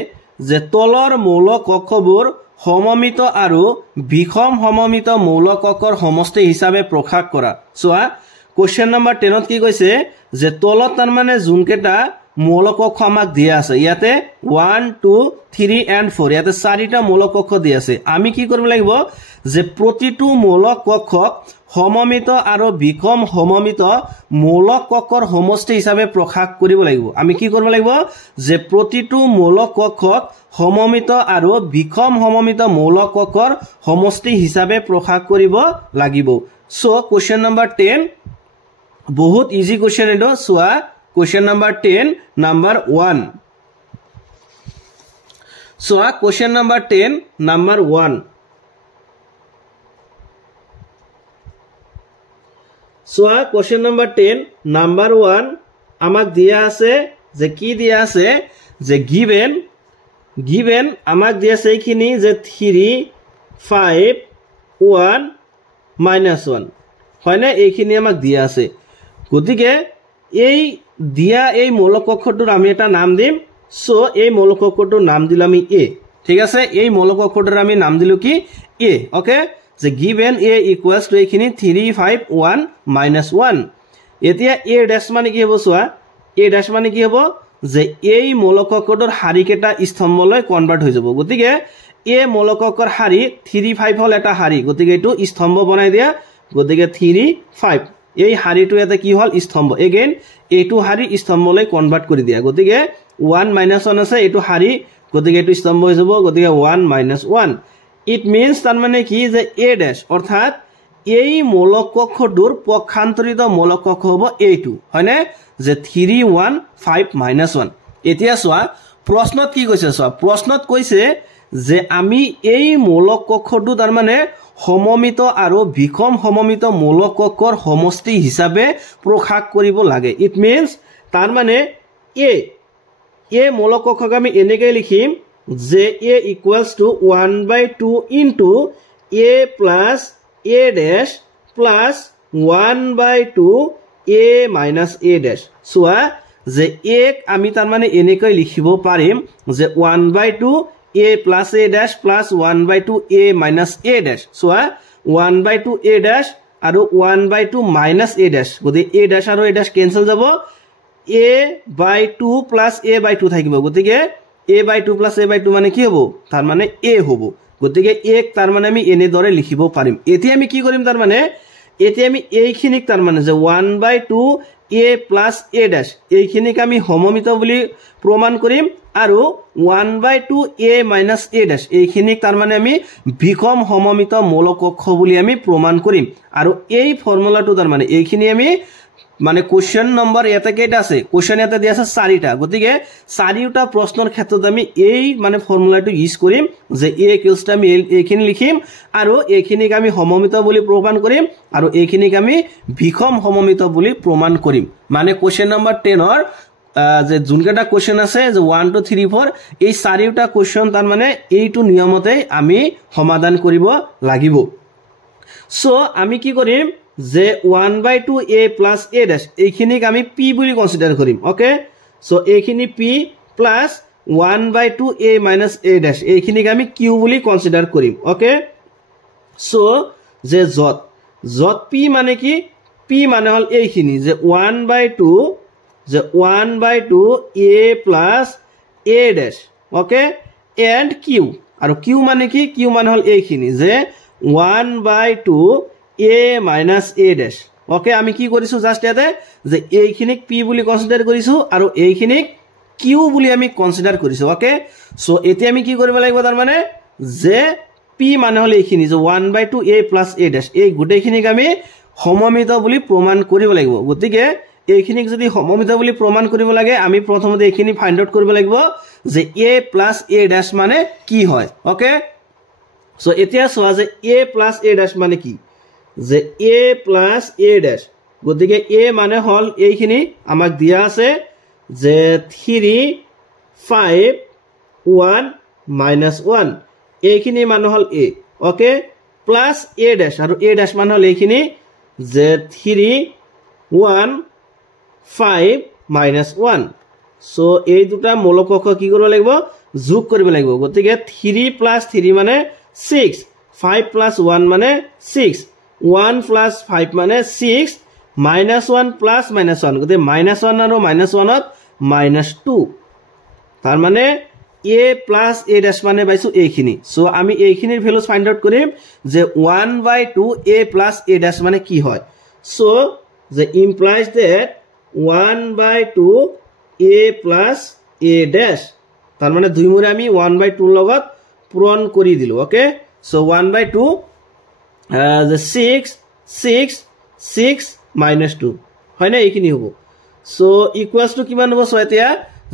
যে তলৰ মৌল কক্ষবোৰ সমমিত আৰু বিষম সমমিত মৌল কক্ষৰ সমষ্টি হিচাপে প্ৰকাশ কৰা সোয়া কোশ্চেন নম্বৰ 10 ত কি কৈছে যে তলত তাৰ মানে যোনকেটা মৌল কক্ষ আমাক দিয়া আছে ইয়াতে 1 2 3 and 4 ইয়াতে চাৰিটা মৌল কক্ষ দিয়া আছে আমি কি কৰিব লাগিব যে প্ৰতিটো মৌল কক্ষক সমমিত আৰু বিষম সমমিত মৌল কক্ষৰ সমষ্টি হিচাপে প্ৰকাশ কৰিব লাগিব আমি কি কৰিব লাগিব যে প্ৰতিটো মৌল কক্ষক সমমিত আৰু বিষম সমমিত মৌল কক্ষৰ সমষ্টি হিচাপে প্ৰকাশ কৰিব লাগিব সো কোশ্চেন নম্বৰ 10 বহুত ইজি কোশ্চেন এটো সোয়া Question number 10, number 1. So, question number 10, number 1. So, question number 10, number 1. আমাক দিয়া আছে যে কি দিয়া আছে যে given আমাক দিয়া আছে এইখিনি যে 3 5 1 -1 হয়নে এইখিনি আমাক দিয়া আছে গতিকে এই দিয়া এই মৌল কক্ষটোৰ আমি এটা নাম দিম সো এই মৌল কক্ষটোৰ নাম দিল আমি a ঠিক আছে এই মৌল কক্ষটোৰ আমি নাম দিলো কি a ওকে যে given a equals to এইখিনি 3 5 1 -1 এতিয়া a dash মানে কি হ'ব সোয়া a dash মানে কি হ'ব যে এই মৌল কক্ষটোৰ হাৰি কেটা স্তম্ভলৈ কনভাৰ্ট হৈ যাব গতিকে a মৌল কক্ষৰ হাৰি 3 5 হল এটা হাৰি গতিকে এটো স্তম্ভ বনাই দিয়া গতিকে 3 5 এই হাৰিটো এটা কি হল স্তম্ভ এগেইন এটো হাৰি স্তম্ভলৈ কনভাৰ্ট কৰি দিয়া গতিকে 1 -1 আছে এটো হাৰি গতিকে এটো স্তম্ভ হৈ যাব গতিকে 1 -1 ইট মিন্স তাৰ মানে কি যে a dash অৰ্থাৎ এই মৌল কক্ষটোৰ পক্ষান্তৰিত মৌল কক্ষ হ'ব এইটো হয়নে যে 3 1 5 -1 এতিয়া সোয়া প্ৰশ্নত কি কৈছে সোয়া প্ৰশ্নত কৈছে যে আমি এই মৌল কক্ষটো তাৰ মানে সমমিত আৰু বিষম সমমিত মৌল কক্ষৰ সমষ্টি হিচাপে প্ৰকাশ কৰিব লাগে ইট মিন্স তাৰ মানে a মৌল কক্ষক আমি এনেকৈ লিখিম যে a equals to 1/2 into a plus a dash plus 1/2 a minus a dash সোয়া যে a আমি তাৰ মানে এনেকৈ লিখিব পাৰিম যে 1/2 a plus a dash plus 1/2 a minus a dash so 1/2 a dash আৰু 1/2 minus a dash গতিকে a dash আৰু a dash cancel যাব a/2 plus a/2 থাকিব গতিকে a/2 plus a/2 মানে কি হ'ব তাৰ মানে a হ'ব গতিকে a তাৰ মানে আমি এনে দৰে লিখিব পাৰিম এতিয়া আমি কি কৰিম তাৰ মানে এতিয়া আমি এইখিনিক তাৰ মানে যে 1/2 a plus a dash এইখিনিক আমি সমমিত বুলি প্ৰমাণ কৰিম আৰু 1/2 a minus a dash এইখিনিক তাৰ মানে আমি বিষম সমমিত মৌল কক্ষ বুলি আমি প্ৰমাণ কৰিম আৰু এই ফৰ্মুলাটো তাৰ মানে এইখিনি আমি মানে কোশ্চেন নম্বৰ এটা কেটা আছে কোশ্চেন এটা দিয়া আছে 4টা গতিকে 4টা প্ৰশ্নৰ ক্ষেত্ৰত আমি এই মানে ফৰ্মুলাটো ইউজ কৰিম যে a equals to আমি এইখিনি লিখিম আৰু এইখিনিক আমি সমমিত বুলি প্ৰমাণ কৰিম আৰু এইখিনিক আমি বিষম সমমিত বুলি প্ৰমাণ কৰিম মানে কোশ্চেন নম্বৰ 10 ৰ যে যোনকেটা কোশ্চেন আছে যে 1 2 3 4 এই 4টা কোশ্চেন তাৰ মানে এইটো নিয়মতে আমি সমাধান কৰিব লাগিব সো আমি কি কৰিম যে 1/2 a plus a dash এইখিনিক আমি p বুলি কনসিডাৰ কৰিম ওকে সো এইখিনি p plus 1/2 a minus a dash এইখিনিক আমি q বুলি কনসিডাৰ কৰিম ওকে সো যে যত p মানে কি p মানে হল এইখিনি যে 1/2 যে 1/2 a plus a dash okay and q আৰু q মানে কি q মানে হল এইখিনি যে 1/2 a minus a dash okay আমি কি কৰিছো জাস্ট ইয়াতে যে এইখিনিক p বুলি কনসিডাৰ কৰিছো আৰু এইখিনিক q বুলি আমি কনসিডাৰ কৰিছো ওকে সো এতিয়া আমি কি কৰিব লাগিব তাৰ মানে যে p মানে হল এইখিনি যে 1/2 a plus a dash এই গুটেখিনিক আমি সমমিত বুলি প্ৰমাণ কৰিব লাগিব গতিকে এইখিনিক যদি সমমিত বুলি প্ৰমাণ কৰিব লাগে আমি প্ৰথমতে এইখিনি ফাইন্ড আউট কৰিব লাগিব যে a plus a dash মানে কি হয় ওকে সো এতিয়া সোয়া যে a plus a dash মানে কি যে a plus a dash গতিকে a মানে হল এইখিনি আমাক দিয়া আছে যে 3 5 1 minus 1 এইখিনি মানে হল a okay plus a dash আৰু a dash মানে হল এইখিনি যে 3 1 5 minus 1 so এই দুটা মৌলিক অক্ষ কি কৰিব লাগিব যোগ কৰিব লাগিব গতিকে 3 plus 3 মানে 6 5 plus 1 মানে 6 1 plus 5 মানে 6 minus 1 plus minus 1 গতিকে minus 1 আৰু minus 1 ত minus 2 তাৰ মানে a plus a dash মানে পাইছো এইখিনি সো আমি এইখিনিৰ ভ্যালুজ ফাইন্ড আউট কৰিম যে 1/2 a plus a dash মানে কি হয় so the implies that 1/2 a plus a dash তার মানে দুই মুরে আমি 1/2 লগত পূরণ কৰি দিলো ওকে সো 1/2 the 6 6 6 minus 2 হয় না এইখিনি হ'ব সো ইকুয়ালস টু কিমান হ'ব সো এতিয়া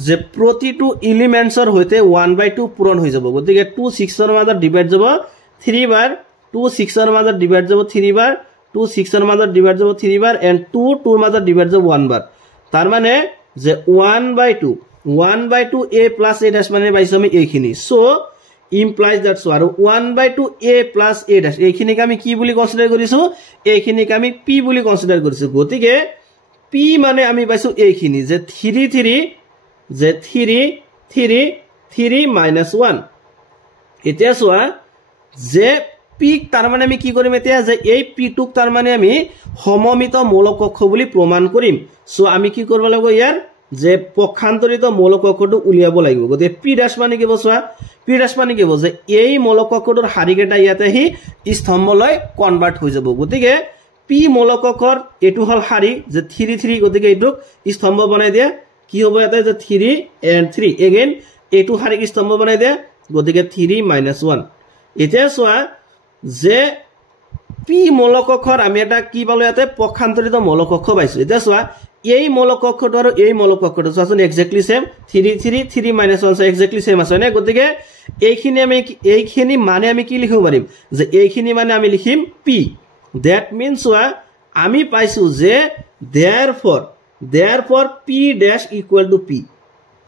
যে প্ৰতিটো এলিমেন্টছৰ হৈতে 1/2 পূৰণ হৈ যাব গতিকে 2 6 ৰ মাজত ডিভাইড যাব 3 বাৰ 2 6 ৰ মাজত ডিভাইড যাব 3 বাৰ 2 6 ৰ মাজত ডিভাইড যাব 3 বাৰ এন্ড 2 2 ৰ মাজত ডিভাইড যাব 1 বাৰ তাৰ মানে যে 1/2 a plus a dash মানে পাইছো আমি এইখিনি সো implies that so আৰু 1/2 a plus a dash এইখিনিক আমি কি বুলি কনসিডাৰ কৰিছো এইখিনিক আমি p বুলি কনসিডাৰ কৰিছো গতিকে p মানে আমি পাইছো এইখিনি যে 3 3 যে 3 3 3 minus 1 এতিয়া সোয়া যে p তাৰ মানে আমি কি কৰিম এতিয়া যে এই p টুক তাৰ মানে আমি সমমিত মৌলিক অক্ষ বুলি প্ৰমাণ কৰিম সো আমি কি কৰিব লাগিব ইয়াৰ যে পক্ষান্তৰিত মৌলিক অক্ষটো উলিয়াব লাগিব গতে p dash মানে কি বসোৱা p dash মানে কি যে এই মৌলিক অক্ষটোৰ হাৰিকেটা ইয়াতে হি স্তম্ভলৈ কনভাৰ্ট হৈ যাব গতিকে p মৌলিক অক্ষৰ এটো হল হাৰি যে 3 3 গতিকে এটোক স্তম্ভ বনাই দিয়া কি হ'ব এটা যে 3 and 3 again এটো হাৰিক স্তম্ভ বনাই দিয়া গতিকে 3 minus 1 এতিয়া সোৱা যে p মৌলিক অক্ষৰ আমি এটা কি পালো ইয়াতে পক্ষান্তৰিত মৌলিক অক্ষ পাইছো এতিয়া সোৱা এই মৌলিক অক্ষটো আৰু এই মৌলিক অক্ষটো চাচোন exactly same 3 3 3 minus 1 so exactly same আছে না গতিকে এইখিনি মানে আমি কি লিখিব পাৰিম যে এইখিনি মানে আমি লিখিম p that means সোৱা আমি পাইছো যে therefore p dash equal to p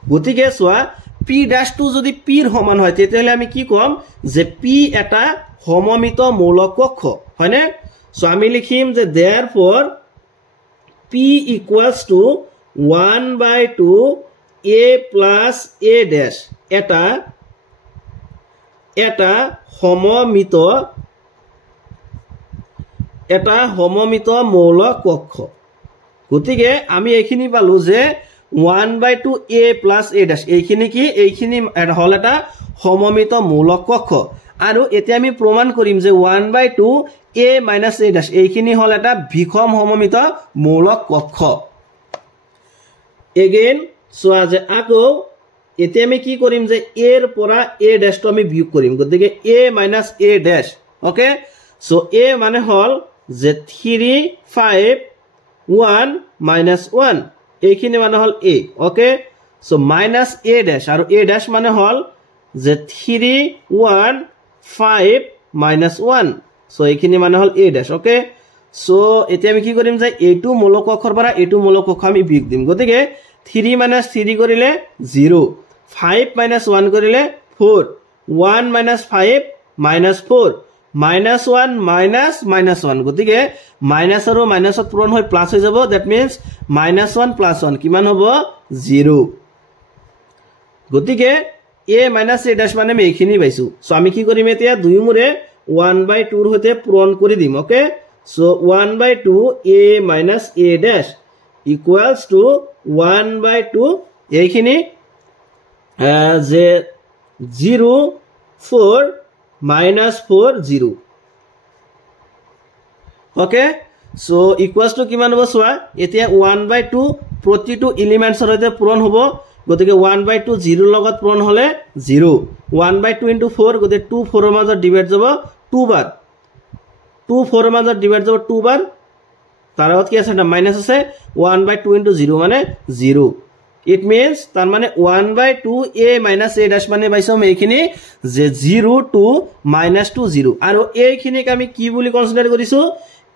গতিকে সোৱা p dash টো যদি p ৰ সমান হয় তেতিয়াহলে আমি কি কম যে p এটা সমমিত মৌলিক অক্ষ হয়নে সো আমি লিখিম যে therefore p equals to 1/2 a plus a dash এটা সমমিত মৌলিক অক্ষ গতিকে আমি এইখিনি পালো যে 1/2 a plus a dash এইখিনি কি এইখিনি হল এটা সমমিত মৌলিক অক্ষ আৰু এতিয়া আমি প্ৰমাণ কৰিম যে 1/2 a minus a dash এইখিনি হল এটা বিষম সমমিত মৌলিক অক্ষ এগেইন সোয়া যে আকৌ এতিয়া আমি কি কৰিম যে a ৰ পৰা a dash টো আমি বিয়োগ কৰিম গতিকে a minus a dash okay so a মানে হল যে 3 5 1 minus 1 এইখিনি মানে হল a okay so minus a dash আৰু a dash মানে হল যে 3 1 5 minus 1 সো এইখিনি মানে হল a dash ওকে সো এতিয়া আমি কি কৰিম যে এইটো মৌলিক অক্ষৰ পৰা এইটো মৌলিক অক্ষ আমি বিয়োগ দিম গতিকে 3 minus 3 কৰিলে 0 5 minus 1 কৰিলে 4 1 minus 5 minus 4 minus 1 minus 1 গতিকে মাইনাস আৰু মাইনাসত পূৰণ হৈ প্লাস হৈ যাব দ্যাট মিন্স -1 + 1 কিমান হ'ব 0 গতিকে a - a dash মানে আমি এইখিনি পাইছো সো আমি কি কৰিম এতিয়া দুই মুৰে 1/2 ৰ হৈতে পূৰণ কৰি দিম okay so 1/2 a - a dash equals to 1/2 এইখিনি যে 0 4 -4 0 ওকে সো ইকুয়ালস টু কিমান হ'ব সোৱা এতিয়া 1/2 প্ৰতিটো এলিমেন্টছৰ হৈতে পূৰণ হ'ব গতিকে 1/2 0 লগত পূৰণ হলে 0 1/2 * 4 গতিকে 2 4 ৰ মাজত ডিভাইড যাব 2 বাৰ 2 4 ৰ মাজত ডিভাইড যাব 2 বাৰ তাৰ আগত কি আছে এটা মাইনাস আছে 1/2 * 0 মানে 0 ইট মিন্স তাৰ মানে 1/2 a - a dash মানে পাইছো আমি এইখিনি যে 0 to -2 0 আৰু এইখিনিক আমি কি বুলি কনসিডাৰ কৰিছো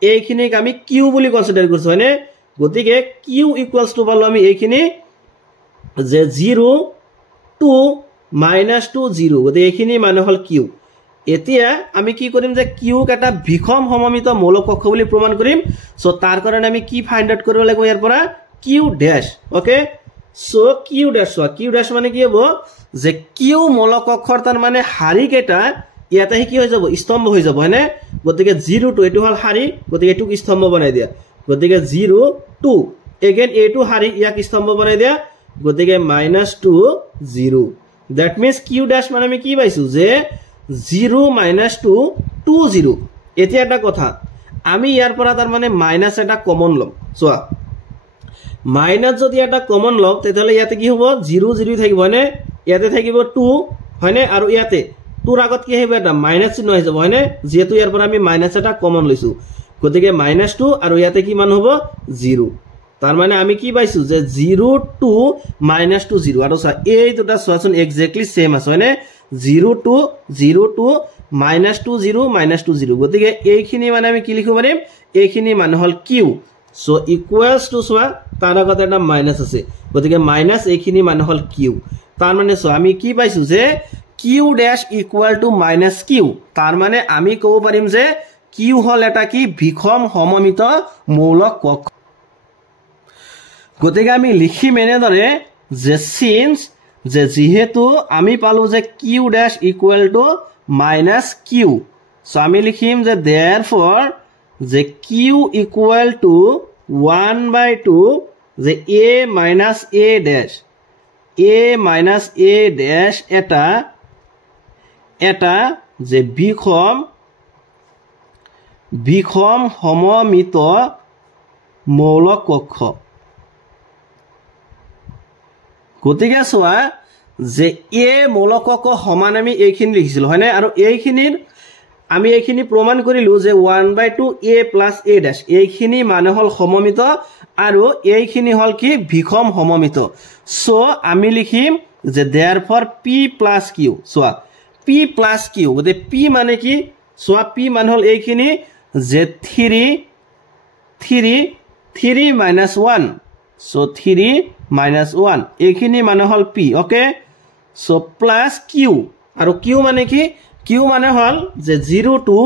এইখিনিক আমি q বুলি কনসিডাৰ কৰিছো হয়নে গতিকে q = পালো আমি এইখিনি যে 0 to -2 0 গতিকে এইখিনি মানে হল q এতিয়া আমি কি কৰিম যে q এটা বিখম সমমিত মৌলিক কক্ষ বুলি প্ৰমাণ কৰিম সো তাৰ কাৰণে আমি কি ফাইন্ড আউট কৰিব লাগিব ইয়াৰ পৰা q dash okay so q dash মানে কি হ'ব যে q মৌলিক কক্ষৰ তাৰ মানে হাৰি কেটা ইয়াতে কি হৈ যাব স্তম্ভ হৈ যাব হয়নে গতিকে 0 to এটো হল হাৰি গতিকে এটো স্তম্ভ বনাই দিয়া গতিকে 0 to again এটো হাৰি ইয়াক স্তম্ভ বনাই দিয়া গতিকে -2 0 that means q ড্যাশ মানে আমি কি পাইছো যে 0 - 2 2 0 এতিয়া এটা কথা আমি ইয়াৰ পৰা তাৰ মানে মাইনাস এটা কমন লম চোৱা মাইনাস যদি এটা কমন লম তেতিয়ালে ইয়াতে কি হ'ব 0 0 থাকিব হয়নে ইয়াতে থাকিব 2 হয়নে আৰু ইয়াতে 2 ৰ আগত কি আহিব এটা মাইনাস চিহ্ন আহি যাব হয়নে যেহেতু ইয়াৰ পৰা আমি মাইনাস এটা কমন লৈছো গতিকে -2 আৰু ইয়াতে কি মান হ'ব 0 তাৰ মানে আমি কি পাইছো যে 0 to -2 0 আৰু চা এই দুটা সোয়াচোন এক্স্যাক্টলি সেম আছে হয়নে 0 to -2 0 -2 0 গতিকে এইখিনি মানে আমি কি লিখিব পাৰিম এইখিনি মানে হল q সো ইকুয়ালস টু সোয়া তাৰ আগত এটা মাইনাস আছে গতিকে মাইনাস এইখিনি মানে হল q তাৰ মানে সো আমি কি পাইছো যে q dash equal two -q তাৰ মানে আমি ক'ব পাৰিম যে q হল এটা কি বিখম সমমিত মৌলিক কক্ষ গতিকে আমি লিখিম এনেদৰে যে সিন্স যে যেহেতু আমি পালো যে q dash equal two -q so আমি লিখিম যে therefore যে q ইকুয়াল টু 1/2 যে a - a ড্যাশ এটা যে বিখম সমমিত মৌলিক কক্ষ গতিকে চোৱা যে a মৌলিক কক্ষ সমান আমি এইখিনি লিখিছিল হয়নে আৰু এইখিনিৰ আমি এইখিনি প্ৰমাণ কৰিলো যে 1/2 a + a ড্যাশ এইখিনি মানে হল সমমিত আৰু এইখিনি হল কি বিখম সমমিত সো আমি লিখিম যে therefore p + q সোয়া p + q গতে p মানে কি সোয়া p মানে হল এইখিনি যে 3 - 1 সো 3 - 1 এইখিনি মানে হল p okay so plus q আৰু q মানে কি q মানে হল যে 0 to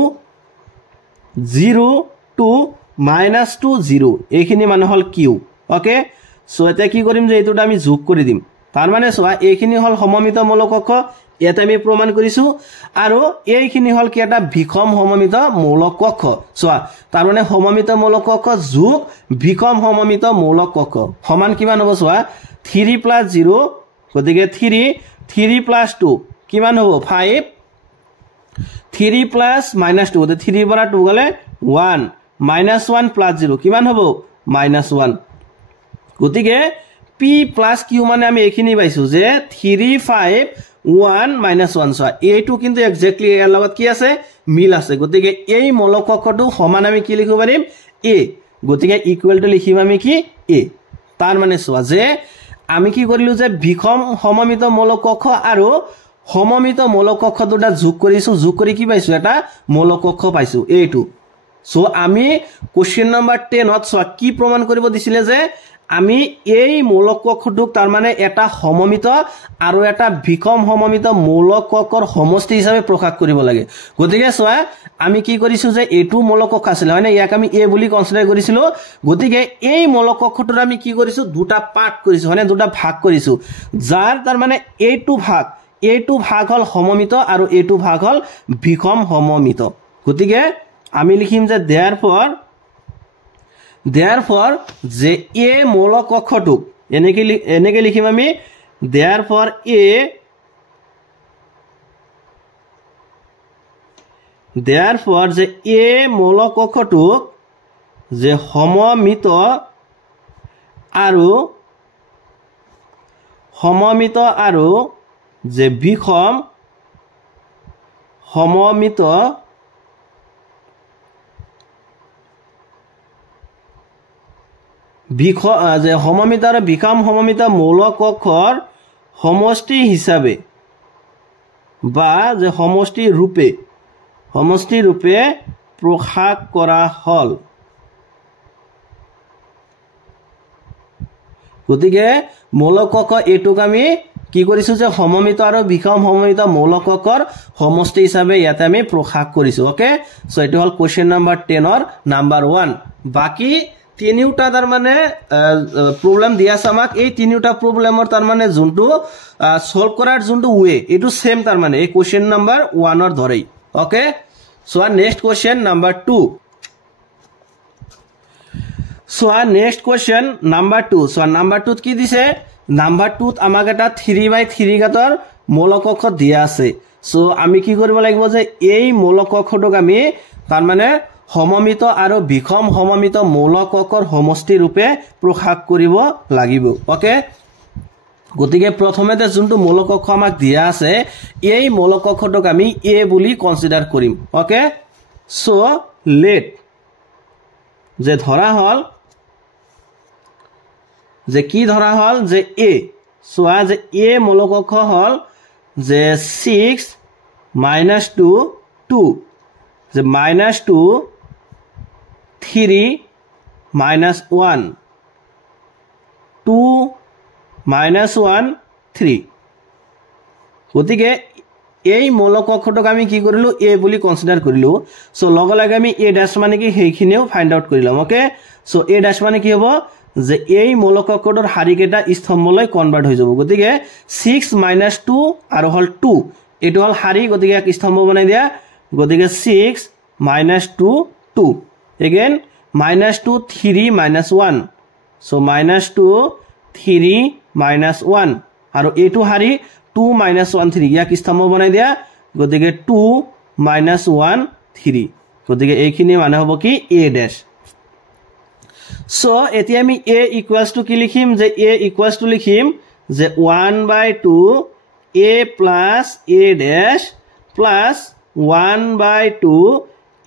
-2 0 এইখিনি মানে হল q ওকে সো এটা কি কৰিম যে এটোটা আমি যোগ কৰি দিম তাৰ মানে সোয়া এইখিনি হল সমমিত মৌলিক কক্ষ এটা আমি প্ৰমাণ কৰিছো আৰু এইখিনি হল কি এটা বিখম সমমিত মৌলিক কক্ষ সোয়া তাৰ মানে সমমিত মৌলিক কক্ষ যোগ বিখম সমমিত মৌলিক কক্ষ সমান কিমান হ'ব সোয়া 3 + 0 গতিকে 3 + 2 কিমান হ'ব 5 3 + -2 গতিকে 3 পৰা 2 গলে 1 -1 + 0 কিমান হ'ব -1 গতিকে p + q মানে আমি এইখিনি পাইছো যে 3 5 1 -1 সো এইটো কিন্তু এক্স্যাক্টলি ইয়াৰ লগত কি আছে মিল আছে গতিকে এই মৌলিক কক্ষটো সমান আমি কি লিখিব পাৰিম a গতিকে ইকুয়াল টু লিখিম আমি কি a তাৰ মানে সোৱা যে আমি কি কৰিলো যে বিখম সমমিত মৌলিক কক্ষ আৰু সমমিত মৌলিক কক্ষ দুটা যোগ কৰিছো যোগ কৰি কি পাইছো এটা মৌলিক কক্ষ পাইছো এইটো সো আমি কোশ্চেন নাম্বার 10 ত সোৱা কি প্ৰমাণ কৰিব দিছিলে যে আমি এই মৌলিক কক্ষটোক তাৰ মানে এটা সমমিত আৰু এটা বিখম সমমিত মৌলিক কক্ষৰ সমষ্টি হিচাপে প্ৰকাশ কৰিব লাগে গতিকে সোৱা আমি কি কৰিছো যে এটো মৌলিক কক্ষ আছিল হয়নে ইয়াক আমি a বুলি কনসিডাৰ কৰিছিলো গতিকে এই মৌলিক কক্ষটোৰ আমি কি কৰিছো দুটা পাৰ্ট কৰিছো হয়নে দুটা ভাগ কৰিছো যাৰ তাৰ মানে এইটো ভাগ হল সমমিত আৰু এইটো ভাগ হল বিখম সমমিত গতিকে আমি লিখিম যে therefore যে a মৌলিক কক্ষটোক এনেকে লিখিম আমি therefore যে a মৌলিক কক্ষটোক যে সমমিত আৰু যে বিখম সমমিত যে সমমিত আৰু বিষম সমমিত মৌল কক্ষৰ সমষ্টি হিচাপে বা যে সমষ্টি ৰূপে প্ৰকাশ কৰা হল গতিকে মৌল কক্ষ এটুক আমি কি কৰিছো যে সমমিত আৰু বিষম সমমিত মৌল কক্ষৰ সমষ্টি হিচাপে ইয়াতে আমি প্ৰকাশ কৰিছো ওকে সো এটো হল কোশ্চেন নাম্বাৰ 10 ৰ নাম্বাৰ 1 বাকি তিনিটা তাৰ মানে প্ৰবলেম দিয়া আছে আমাক এই তিনিটা প্ৰবলেমৰ তাৰ মানে যোনটো সলভ কৰাৰ যোনটো ওয়ে এটো সেম তাৰ মানে এই কোশ্চেন নাম্বাৰ 1 ৰ ধৰেই okay so next question number 2 So next question number 2 so number 2 কি দিছে number 2 আমাক এটা 3/3 ঘাতৰ মৌল কক্ষ দিয়া আছে সো আমি কি কৰিব লাগিব যে এই মৌল কক্ষটোক আমি তাৰ মানে সমমিত আৰু বিষম সমমিত মৌল কক্ষৰ সমষ্টি ৰূপে প্ৰকাশ কৰিব লাগিব ওকে গতিকে প্ৰথমতে যোনটো মৌল কক্ষ আমাক দিয়া আছে এই মৌল কক্ষটোক আমি a বুলি কনসিডাৰ কৰিম ওকে সো লেট যে ধৰা হল যে কি ধৰা হল যে a সোয়া যে a মৌল কক্ষ হল যে 6 - 2 2 যে -2 3 - 1 2 - 1 3 গতিকে এই মৌল কক্ষটোক আমি কি কৰিলো a বুলি কনসিডাৰ কৰিলো সো লগলাগে আমি a ড্যাশ মানে কি হেইখিনিও ফাইন্ড আউট কৰিলাম ওকে সো a ড্যাশ মানে কি হ'ব যে এই মৌল কক্ষটোৰ হাৰিকেটা স্তম্ভলৈ কনভাৰ্ট হৈ যাব গতিকে 6 - 2 আৰু হল 2 এটো হল হাৰি গতিকে এক স্তম্ভ বনাই দিয়া গতিকে 6 - 2 2 again -2 3 - 1 so -2 3 - 1 আৰু এটো হাৰি 2 - 1 3 ইয়াক স্তম্ভ বনাই দিয়া গতিকে 2 - 1 3 গতিকে এইখিনি মানে হ'ব কি a ড্যাশ সো এতিয়া আমি a ইকুয়ালস টু কি লিখিম যে a ইকুয়ালস টু লিখিম যে 1/2 a plus a dash plus 1/2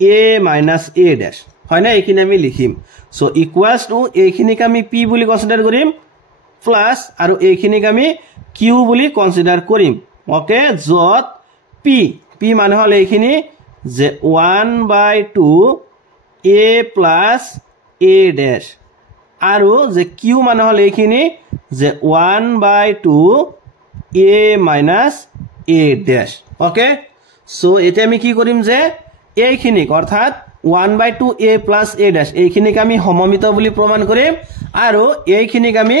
a minus a dash হয় না এইখিনি আমি লিখিম সো ইকুয়ালস টু এইখিনিক আমি p বুলি কনসিডাৰ কৰিম প্লাস আৰু এইখিনিক আমি q বুলি কনসিডাৰ কৰিম ওকে যত p মানে হল এইখিনি যে 1/2 a plus a dash আৰু যে q মানে হল এইখিনি যে 1/2 a minus a dash okay so এটা আমি কি কৰিম যে এইখিনিক অৰ্থাৎ 1/2 a plus a dash এইখিনিক আমি সমমিত বুলি প্ৰমাণ কৰিম আৰু এইখিনিক আমি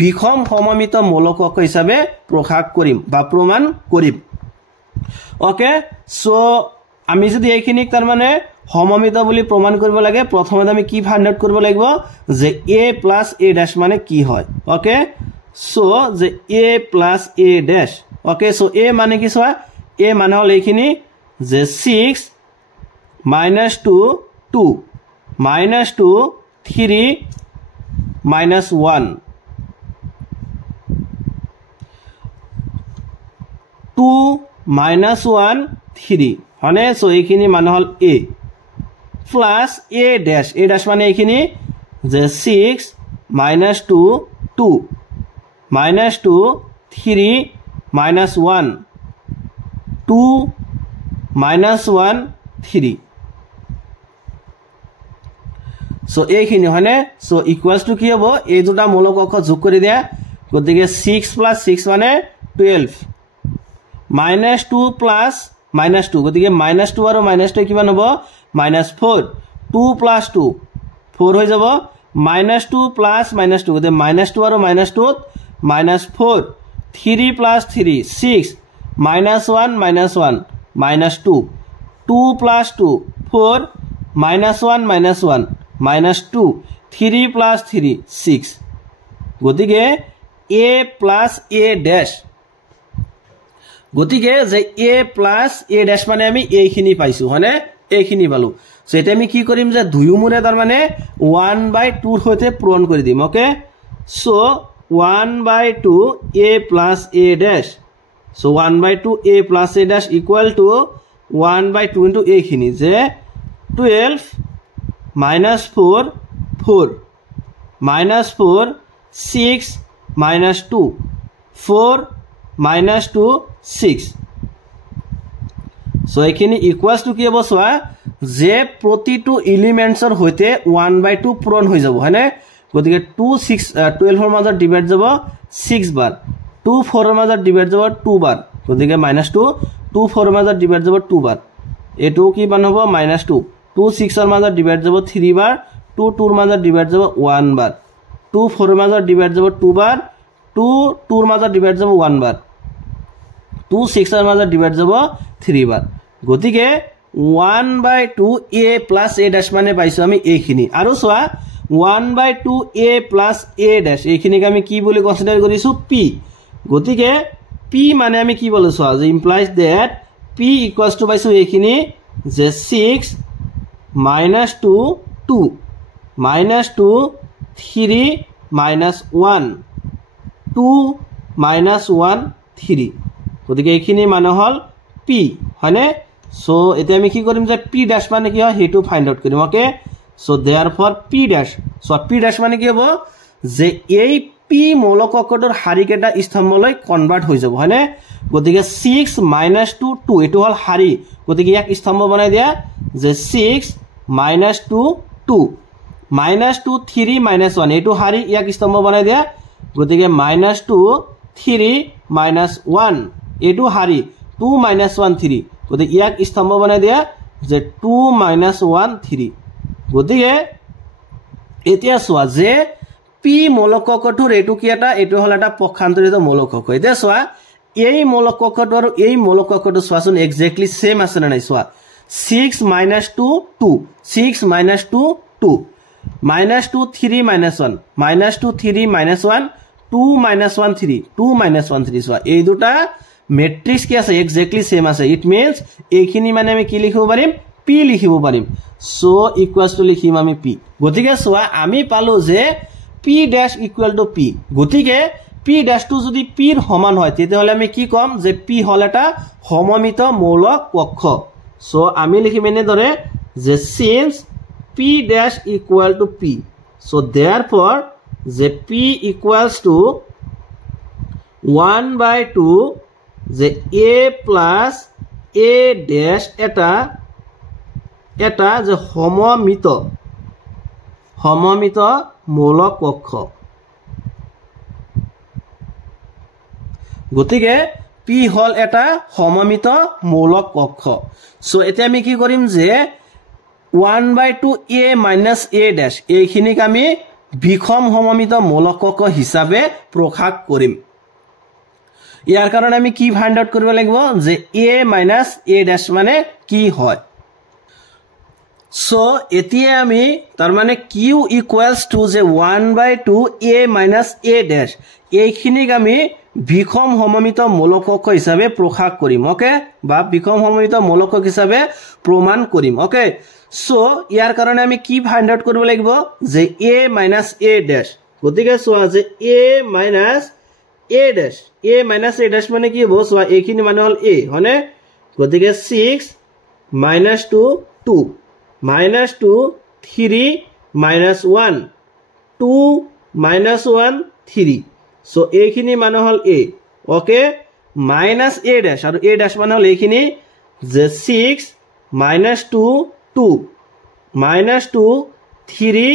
বিষম সমমিত মৌল কক্ষ হিচাপে প্ৰকাশ কৰিম বা প্ৰমাণ কৰিম ওকে সো আমি যদি এইখিনিক তাৰ মানে সমমিত বুলি প্ৰমাণ কৰিব লাগে প্ৰথমতে আমি কি ফাইন্ড আউট কৰিব লাগিব যে a plus a dash মানে কি হয় ওকে সো যে a plus a dash okay so a মানে কি সোয়া a মানে হল এইখিনি যে 6 - 2 2 -2 3 - 1 2 - 1 3 হনে সো এইখিনি মানে হল a plus a dash মানে এইখিনি যে 6 - 2 2 -2 3 - 1 2 - 1 3 সো এইখিনি হনে সো ইকুয়ালস টু কি হ'ব এই দুটা মৌল কক্ষ যোগ কৰি দিয়া গতিকে 6 + 6 মানে 12 -2 plus -2 গতিকে -2 আৰু -2 কিমান হ'ব -4 2 + 2 4 হৈ যাব -2 plus -2 গতিকে -2 আৰু -2 -4 3 plus 3 6 -1 -1 -2 2 plus 2 4 -1 -1 -2 3 plus 3 6 গতিকে a plus a dash গতিকে যে a plus a dash মানে আমি এইখিনি পাইছো হনে এইখিনি পালো সো এটা আমি কি কৰিম যে দুইমুৰে তাৰ মানে 1/2 ৰ হৈতে পূৰণ কৰি দিম okay so 1/2 a plus a dash so 1/2 a plus a dash equal to 1/2 into এইখিনি যে 12 - 4 4 -4 6 -2 4 -2 6 সো এখিনি ইকুয়ালস টু কি হব সোয়া যে প্রতিটো এলিমেন্টসৰ হৈতে 1/2 পূৰণ হৈ যাব হয়নে গতিকে 2 6 12 ৰ মাজত ডিভাইড যাব 6 বাৰ 2 4 ৰ মাজত ডিভাইড যাব 2 বাৰ গতিকে -2 2 4 ৰ মাজত ডিভাইড যাব 2 বাৰ এটো কি মান হ'ব -2 2 6 ৰ মাজত ডিভাইড যাব 3 বাৰ 2 2 ৰ মাজত ডিভাইড যাব 1 বাৰ 2 4 ৰ মাজত ডিভাইড যাব 2 বাৰ 2 2 ৰ মাজত ডিভাইড যাব 1 বাৰ 2 6 ৰ মাজত ডিভাইড যাব 3 বাৰ গতিকে 1/2 a plus a dash মানে পাইছো আমি এইখিনি আৰু সোয়া 1/2 a plus a dash এইখিনিক আমি কি বুলি কনসিডার কৰিছো p গতিকে p মানে আমি কি বলো সোয়া যে implies that p equals to পাইছো এইখিনি যে 6 -2 2 -2 3 -1 2 -1 3 গতিকে এইখিনি মানে হল p হয়নে সো এতে আমি কি কৰিম যে p dash মানে কি হয় হেতু ফাইন্ড আউট কৰিম okay so therefore p dash so p dash মানে কি হ'ব যে এই p মৌলকক্ষটোৰ হাৰিকেটা স্তম্ভলৈ কনভাৰ্ট হৈ যাব হয়নে গতিকে 6 -2 2 এটো হল হাৰি গতিকে ইয়াক স্তম্ভ বনাই দিয়া যে 6 -2 2 -2 3 -1 এটো হাৰি ইয়াক স্তম্ভ বনাই দিয়া গতিকে -2 3 -1 এটো হাৰি 2 -1 3 গতিকে ইয়াক স্তম্ভ বনাই দিয়া যে 2 -1 3 গতিকে এতিয়া সোয়া যে p মৌলকক্ষটোৰ এটো কি এটো হল এটা পক্ষান্তৰিত মৌলকক্ষ এতিয়া সোয়া এই মৌলকক্ষটো আৰু এই মৌলকক্ষটো সোয়াচোন এক্স্যাক্টলি সেম আছে না নাই সোয়া 6 -2 2 6 -2 2 -2 3 -1 -2 3 -1 2 -1 3 2 -1 3 সোয়া এই দুটা মেট্রিক্স কি আছে এক্স্যাক্টলি সেম আছে ইট মিন্স এইখিনি মানে আমি কি লিখিব পাৰিম p লিখিব পাৰিম সো ইকুয়ালস টু লিখিম আমি p গতিকে সোয়া আমি পালো যে p dash equal two p গতিকে p ড্যাশ টু যদি p ৰ সমান হয় তেতিয়াহলে আমি কি কম যে p হল এটা সমমিত মৌলক কক্ষ সো আমি লিখিম এনে ধৰে যে since p dash equal two p so therefore যে p ইকুয়ালস টু 1/2 যে a plus a dash এটা যে সমমিত মৌলক কক্ষ গতিকে p হল এটা সমমিত মৌলক কক্ষ সো এতিয়া আমি কি কৰিম যে 1/2 a minus a dash এইখিনিক আমি বিষম সমমিত মৌলক কক্ষ হিচাপে প্ৰকাশ কৰিম ইয়াৰ কাৰণে আমি কি ফাইন্ড আউট কৰিব লাগিব যে a minus a dash মানে কি হয় সো এতিয়া আমি তাৰ মানে q ইকুয়ালস টু যে 1/2 a minus a dash এইখিনিক আমি বিষম সমমিত মৌলকক্ষ হিচাপে প্ৰকাশ কৰিম ওকে বা বিষম সমমিত মৌলকক্ষ হিচাপে প্ৰমাণ কৰিম ওকে সো ইয়াৰ কাৰণে আমি কি ফাইন্ড আউট কৰিব লাগিব যে a minus a dash গতিকে সোয়া যে a minus a dash মানে কি হ'ব সোয়া এইখিনি মানে হল a হয়নে গতিকে 6 -2 2 -2 3 -1 2 -1 3 সো এইখিনি মানে হল a okay minus a dash আৰু a dash মানে হল এইখিনি যে 6 -2 2 -2 3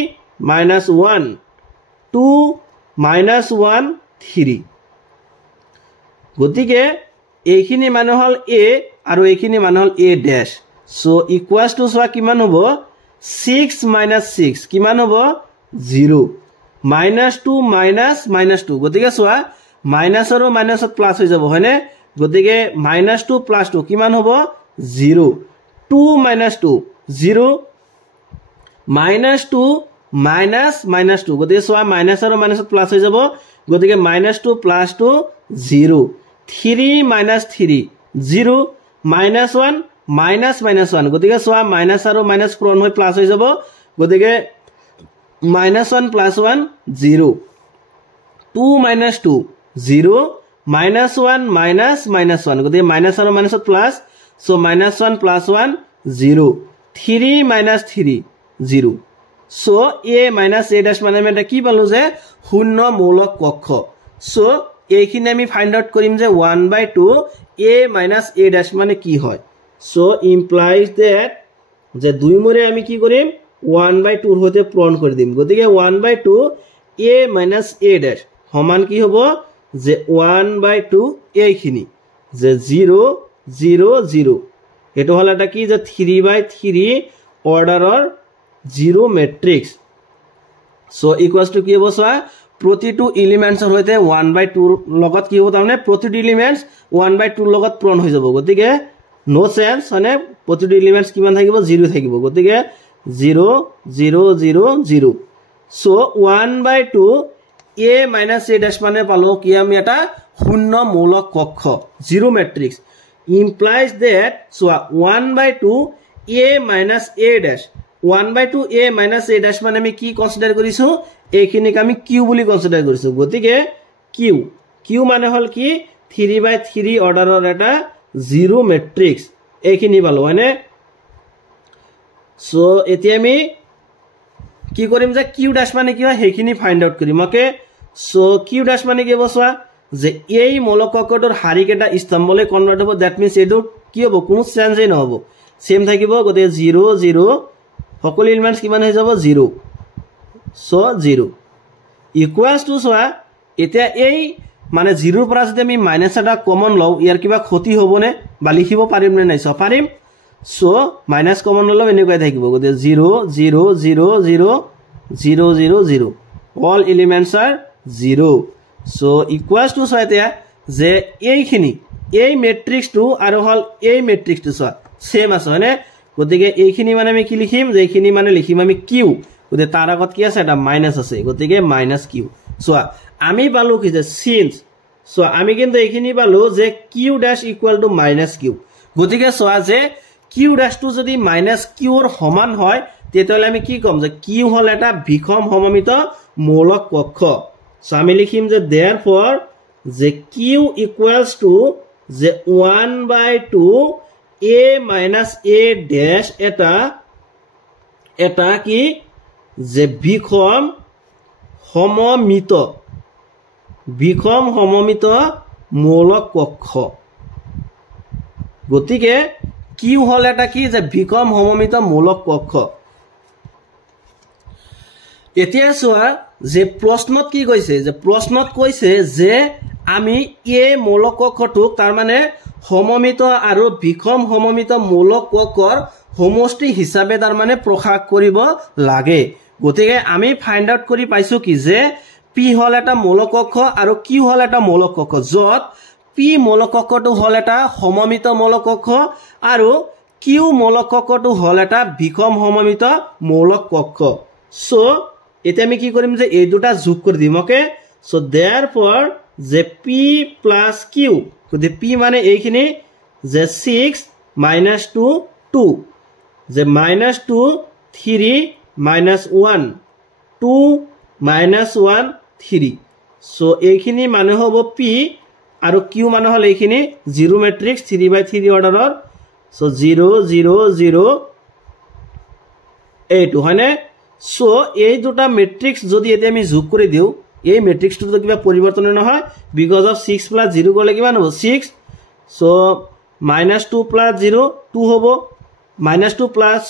-1 2 -1 3 গতিকে এইখিনি মানে হল a আৰু এইখিনি মানে হল a dash so equals to সোয়া কিমান হ'ব 6 - 6 কিমান হ'ব 0 -2 -2 গতিকে সোয়া মাইনাস আৰু মাইনাসত প্লাস হৈ যাব হয়নে গতিকে -2 + 2 কিমান হ'ব 0 2 - 2 0 -2 -2 গতিকে সোয়া মাইনাস আৰু মাইনাসত প্লাস হৈ যাব গতিকে -2 + 2 0 3 - 3 0 -1 -1 গতিকে সোয়া মাইনাস আৰু মাইনাস পূৰণ হৈ প্লাস হৈ যাব গতিকে -1 + 1 0 2 - 2 0 -1 -1 গতিকে মাইনাস আৰু মাইনাসত plus so -1 + 1 0 3 - 3 0 so a minus a dash মানে আমি এটা কি পালো যে শূন্য মৌলক কক্ষ সো এইখিনি আমি ফাইন্ড আউট কৰিম যে 1/2 a মাইনাস a ড্যাশ মানে কি হয় সো ইমপ্লাইজ দ্যাট যে দুই মৰে আমি কি কৰিম 1/2 ৰ হৈতে পূৰণ কৰি দিম গতিকে 1/2 a মাইনাস a ড্যাশ সমান কি হ'ব যে 1/2 এইখিনি যে 0 0 0 এটো হল এটা কি যে 3/3 অৰ্ডাৰৰ 0 ম্যাট্ৰিক্স সো ইকুয়ালস টু কি হ'ব সা প্ৰতিটো এলিমেন্টৰ হৈতে 1/2 লগত কি হ'ব তাৰমানে প্ৰতিটো এলিমেন্টস 1/2 লগত পূৰণ হৈ যাব গতিকে নো সেন্স মানে প্ৰতিটো এলিমেন্টস কিমান থাকিব 0 থাকিব গতিকে 0 0 0 0 so 1/2 a minus a dash মানে পালো কি আমি এটা শূন্য মৌলক কক্ষ 0 matrix implies that so 1/2 a minus a dash 1/2 a minus a dash মানে আমি কি কনসিডার কৰিছো এইখিনিক আমি q বুলি কনসিডাৰ কৰিছো গতিকে q মানে হল কি 3/3 অৰ্ডাৰৰ এটা 0 ম্যাট্ৰিক্স এইখিনি পালো মানে সো এতিয়া আমি কি কৰিম যে q dash মানে কি হয় হেখিনি ফাইন্ড আউট কৰিম ওকে সো q dash মানে কি বসৱা যে এই মৌলককটোৰ হাৰিক এটা স্তম্ভলৈ কনভাৰ্ট হ'ব দ্যাট মিন্স এটো কি হ'ব কোনো চেঞ্জই নহব সেম থাকিব গতে 0 0 সকলো এলিমেন্টস কিমান হৈ যাব 0 সো 0 ইকুয়ালস টু সোয়া এতিয়া এই মানে 0 ৰ পৰা যদি আমি মাইনাস এটা কমন লও ইয়াৰ কিবা ক্ষতি হ'বনে বা লিখিব পাৰিম নে নাই সো পাৰিম সো মাইনাস কমন ললে এনেকৈ থাকিব গতে 0 0 0 0 0 0 0 all elements are 0 so equals to so এতিয়া যে এইখিনি এই ম্যাট্রিক্স টু আৰু হল এই ম্যাট্রিক্স টু সেম আছে মানে গতিকে এইখিনি মানে আমি কি লিখিম যে এইখিনি মানে লিখিম আমি q গতে তাৰ আগত কি আছে এটা মাইনাস আছে গতিকে মাইনাস q সো আমি পালো কি যে সিন্স সো আমি কিন্তু এইখিনি পালো যে q dash equal to minus q গতিকে সোয়া যে q dash টু যদি মাইনাস q ৰ সমান হয় তেতিয়ালে আমি কি কম যে q হল এটা বিষম সমমিত মৌলক কক্ষ সো আমি লিখিম যে therefore যে q equals to যে 1/2 a minus a dash এটা কি যে বিষম সমমিত মৌলক কক্ষ গতিকে কি হল এটা কি যে বিষম সমমিত মৌলক কক্ষ এতিয়া সোয়া যে প্ৰশ্নত কি কৈছে যে প্ৰশ্নত কৈছে যে আমি এই মৌলক কক্ষটোক তাৰ মানে সমমিত আৰু বিষম সমমিত মৌলক কক্ষৰ সমষ্টি হিচাপে তাৰ মানে প্ৰকাশ কৰিব লাগে গতিকে আমি ফাইন্ড আউট কৰি পাইছো কি যে p হল এটা মৌলক কক্ষ আৰু q হল এটা মৌলক কক্ষ যত p মৌলক কক্ষটো হল এটা সমমিত মৌলক কক্ষ আৰু q মৌলক কক্ষটো হল এটা বিষম সমমিত মৌলক কক্ষ সো এতিয়া আমি কি কৰিম যে এই দুটা যোগ কৰি দিম ওকে সো therefore যে p plus q গতি p মানে এইখিনি যে 6 - 2 2 যে -2 3 -1 2 -1 3 সো এইখিনি মানে হ'ব p আৰু q মানে হল এইখিনি 0 ম্যাট্ৰিক্স 3/3 অৰ্ডাৰৰ সো 0 0 0 8 হয়নে সো এই দুটা ম্যাট্ৰিক্স যদি এতে আমি যোগ কৰি দিও এই ম্যাট্রিক্সটো তো কিবা পরিবর্তন নহয় বিকজ অফ 6 plus 0 গলে কিমান হ'ব 6 সো -2 plus 0 2 হ'ব -2 plus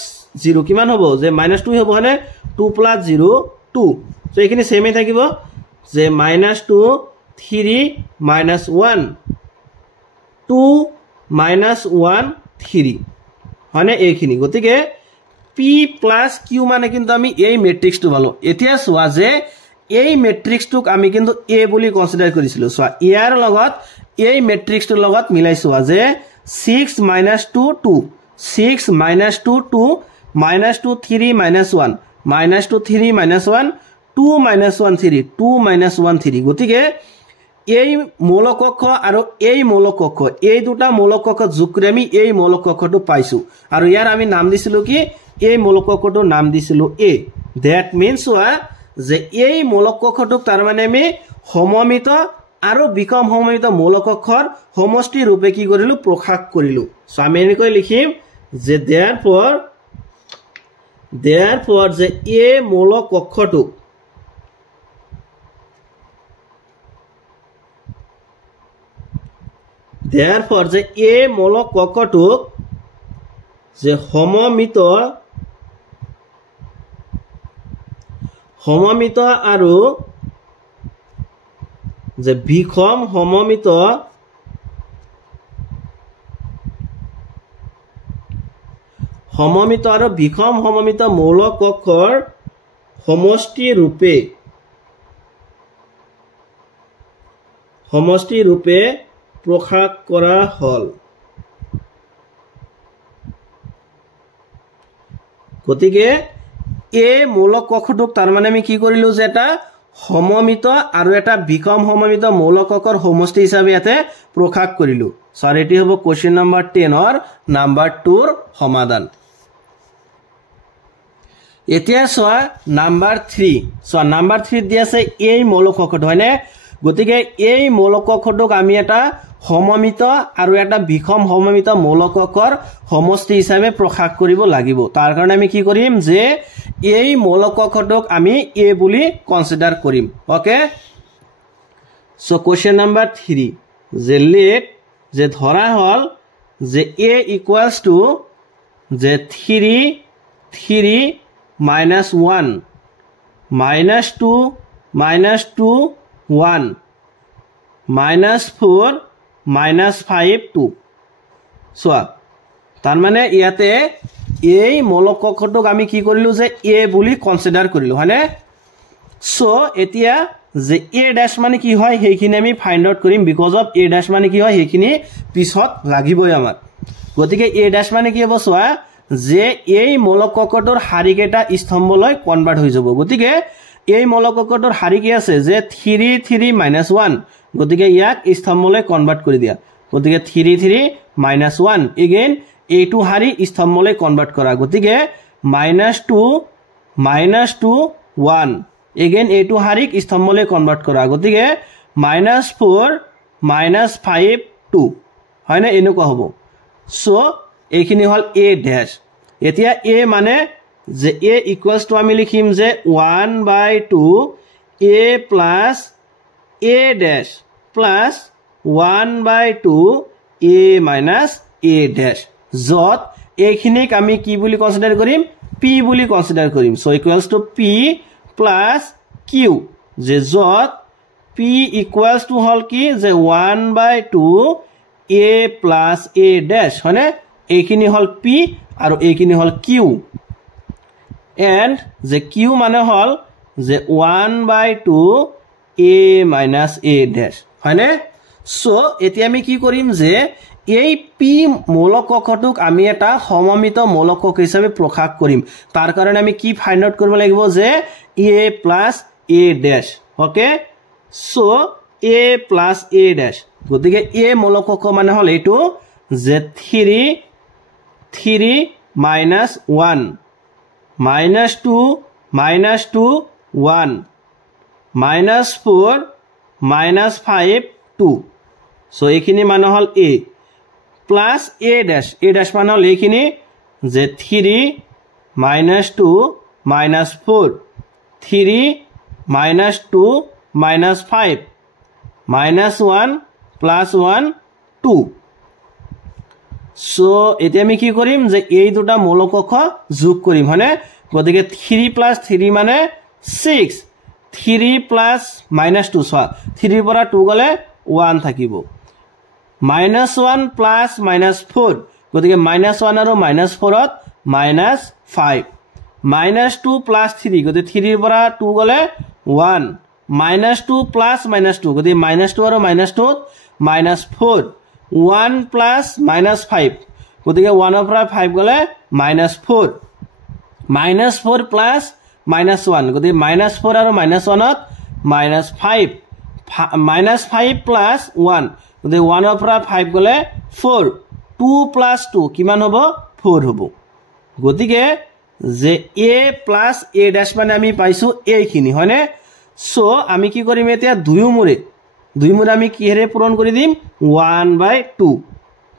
0 কিমান হ'ব যে -2 হ'ব হনে 2 plus 0 2 সো এইখিনি সেমে থাকিব যে -2 3 -1 2 -1 3 হনে এইখিনি গতিকে p plus q মানে কিন্তু আমি এই ম্যাট্রিক্সটো পালো এতিয়া সোয়া যে এই ম্যাট্রিক্সটোক আমি কিন্তু a বুলি কনসিডার কৰিছিলো সোয়া ইয়াৰ লগত এই ম্যাট্ৰিক্সটোৰ লগত মিলাইছো যে 6 - 2 2 6 - 2 2 -2 3 -1 -2 3 -1 2 -1 3 2 -1 3 গতিকে এই মৌলক কক্ষ আৰু এই মৌলক কক্ষ এই দুটা মৌলক কক্ষ যোগ কৰি আমি এই মৌলক কক্ষটো পাইছো আৰু ইয়াৰ আমি নাম দিছিলো কি এই মৌলক কক্ষটোৰ নাম দিছিলো a that means যে এই মৌলক কক্ষটোক তাৰ মানে আমি সমমিত আৰু বিষম সমমিত মৌলক কক্ষৰ সমষ্টি ৰূপে কি কৰিলো প্ৰকাশ কৰিলো সো আমি এনেকৈ লিখিম যে therefore therefore যে a মূলক কক্ষটুক therefore যে a মূলক কক্ষটুক যে সমমিত আৰু যে বিষম সমমিত আৰু বিষম সমমিত মৌলক কক্ষৰ সমষ্টি ৰূপে প্ৰকাশ কৰা হল গতিকে এই মৌলক কক্ষটোক তাৰ মানে আমি কি কৰিলো যে এটা সমমিত আৰু এটা বিষম সমমিত মৌলক কক্ষৰ সমষ্টি হিচাপে ইয়াতে প্ৰকাশ কৰিলো সৰ এটি হ'ব কোৱেশ্চন নম্বৰ 10 অৰ নম্বৰ 2 ৰ সমাধান এতিয়া সোয়া নম্বৰ 3 সো নম্বৰ 3 দি আছে এই মৌলক কক্ষটো হয়নে গতিকে এই মৌলক কক্ষটোক আমি এটা সমমিত আৰু এটা বিষম সমমিত মৌলক কক্ষৰ সমষ্টি হিচাপে প্ৰকাশ কৰিব লাগিব তাৰ কাৰণে আমি কি কৰিম যে এই মৌলক কক্ষটোক আমি a বুলি কনসিডাৰ কৰিম ওকে সো কোৱেশ্চন নম্বৰ 3 যে লেট যে ধৰা হল যে a ইকুয়ালস টু যে 3 minus 1 minus 2 minus 2 1 minus 4 minus 5 2 সোয়া তার মানে ইয়াতে এই মৌলক কক্ষটোক আমি কি কৰিলো যে a বুলি কনসিডাৰ কৰিলো হয়নে সো এতিয়া যে a ড্যাশ মানে কি হয় হেখিনি আমি ফাইন্ড আউট কৰিম বিকজ অফ a ড্যাশ মানে কি হয় হেখিনি পিছত লাগিবই আমাৰ গতিকে a ড্যাশ মানে কি হ'ব সোয়া যে এই মৌলক কক্ষটোৰ হাৰিকেটা স্তম্ভলৈ কনভাৰ্ট হৈ যাব গতিকে এই মৌলক কক্ষটোৰ হাৰি কি আছে যে 3 1 গতিকে ইয়াক স্তম্ভলৈ কনভাৰ্ট কৰি দিয়া গতিকে 3 1 এগেইন এইটো হাৰি স্তম্ভলৈ কনভাৰ্ট কৰা গতিকে -2 1 এগেইন এইটো হাৰিক স্তম্ভলৈ কনভাৰ্ট কৰা গতিকে -4 -5 2 হয়নে এনেকুৱা হ'ব সো এইখিনি হল a ড্যাশ এতিয়া a মানে যে a ইকুয়ালস টু আমি লিখিম যে 1/2 a plus a dash plus 1/2 a minus a dash যত এইখিনিক আমি কি বুলি কনসিডাৰ কৰিম p বুলি কনসিডাৰ কৰিম so equals two p plus q যে যত p ইকুয়ালস টু হল কি যে 1/2 a plus a ড্যাশ হয়নে এইখিনি হল p আৰু এইখিনি হল q এন্ড যে q মানে হল যে 1/2 a minus a ড্যাশ হয়নে সো এতিয়া আমি কি কৰিম যে এই p মৌলক কক্ষটোক আমি এটা সমমিত মৌলক কক্ষ হিচাপে প্ৰকাশ কৰিম তাৰ কাৰণে আমি কি ফাইন্ড আউট কৰিব লাগিব যে a plus a dash okay so a plus a dash গতিকে a মৌলক কক্ষ মানে হল এইটো যে 3 minus 1 -2 1 -4 -5 2 সো এইখিনি মানে হল a plus a ড্যাশ মানে হল এইখিনি যে 3 -2 -4 3 -2 -5 -1 +1 2 সো এতিয়া আমি কি কৰিম যে এই দুটা মৌলক কক্ষ যোগ কৰিম হয়নে গতিকে 3 + 3 মানে 6 3 + -2 সোয়া 3 পৰা 2 গলে 1 থাকিব -1 + -4 গতিকে -1 আৰু -4 ত -5 -2 + 3 গতিকে 3 পৰা 2 গলে 1 -2 + -2 গতিকে -2 আৰু -2 -4 1 plus -5 গতিকে 1 ৰ পৰা 5 গলে -4 -4 plus -1 গতিকে -4 আৰু -1 ত -5 -5 plus 1 গতিকে 1 ৰ পৰা 5 গলে 4 2 plus 2 কিমান হ'ব 4 হ'ব গতিকে যে a plus a ড্যাশ মানে আমি পাইছো এইখিনি হয়নে সো আমি কি কৰিম এতিয়া দুই মুৰে আমি কি হেৰে পূৰণ কৰি দিম 1/2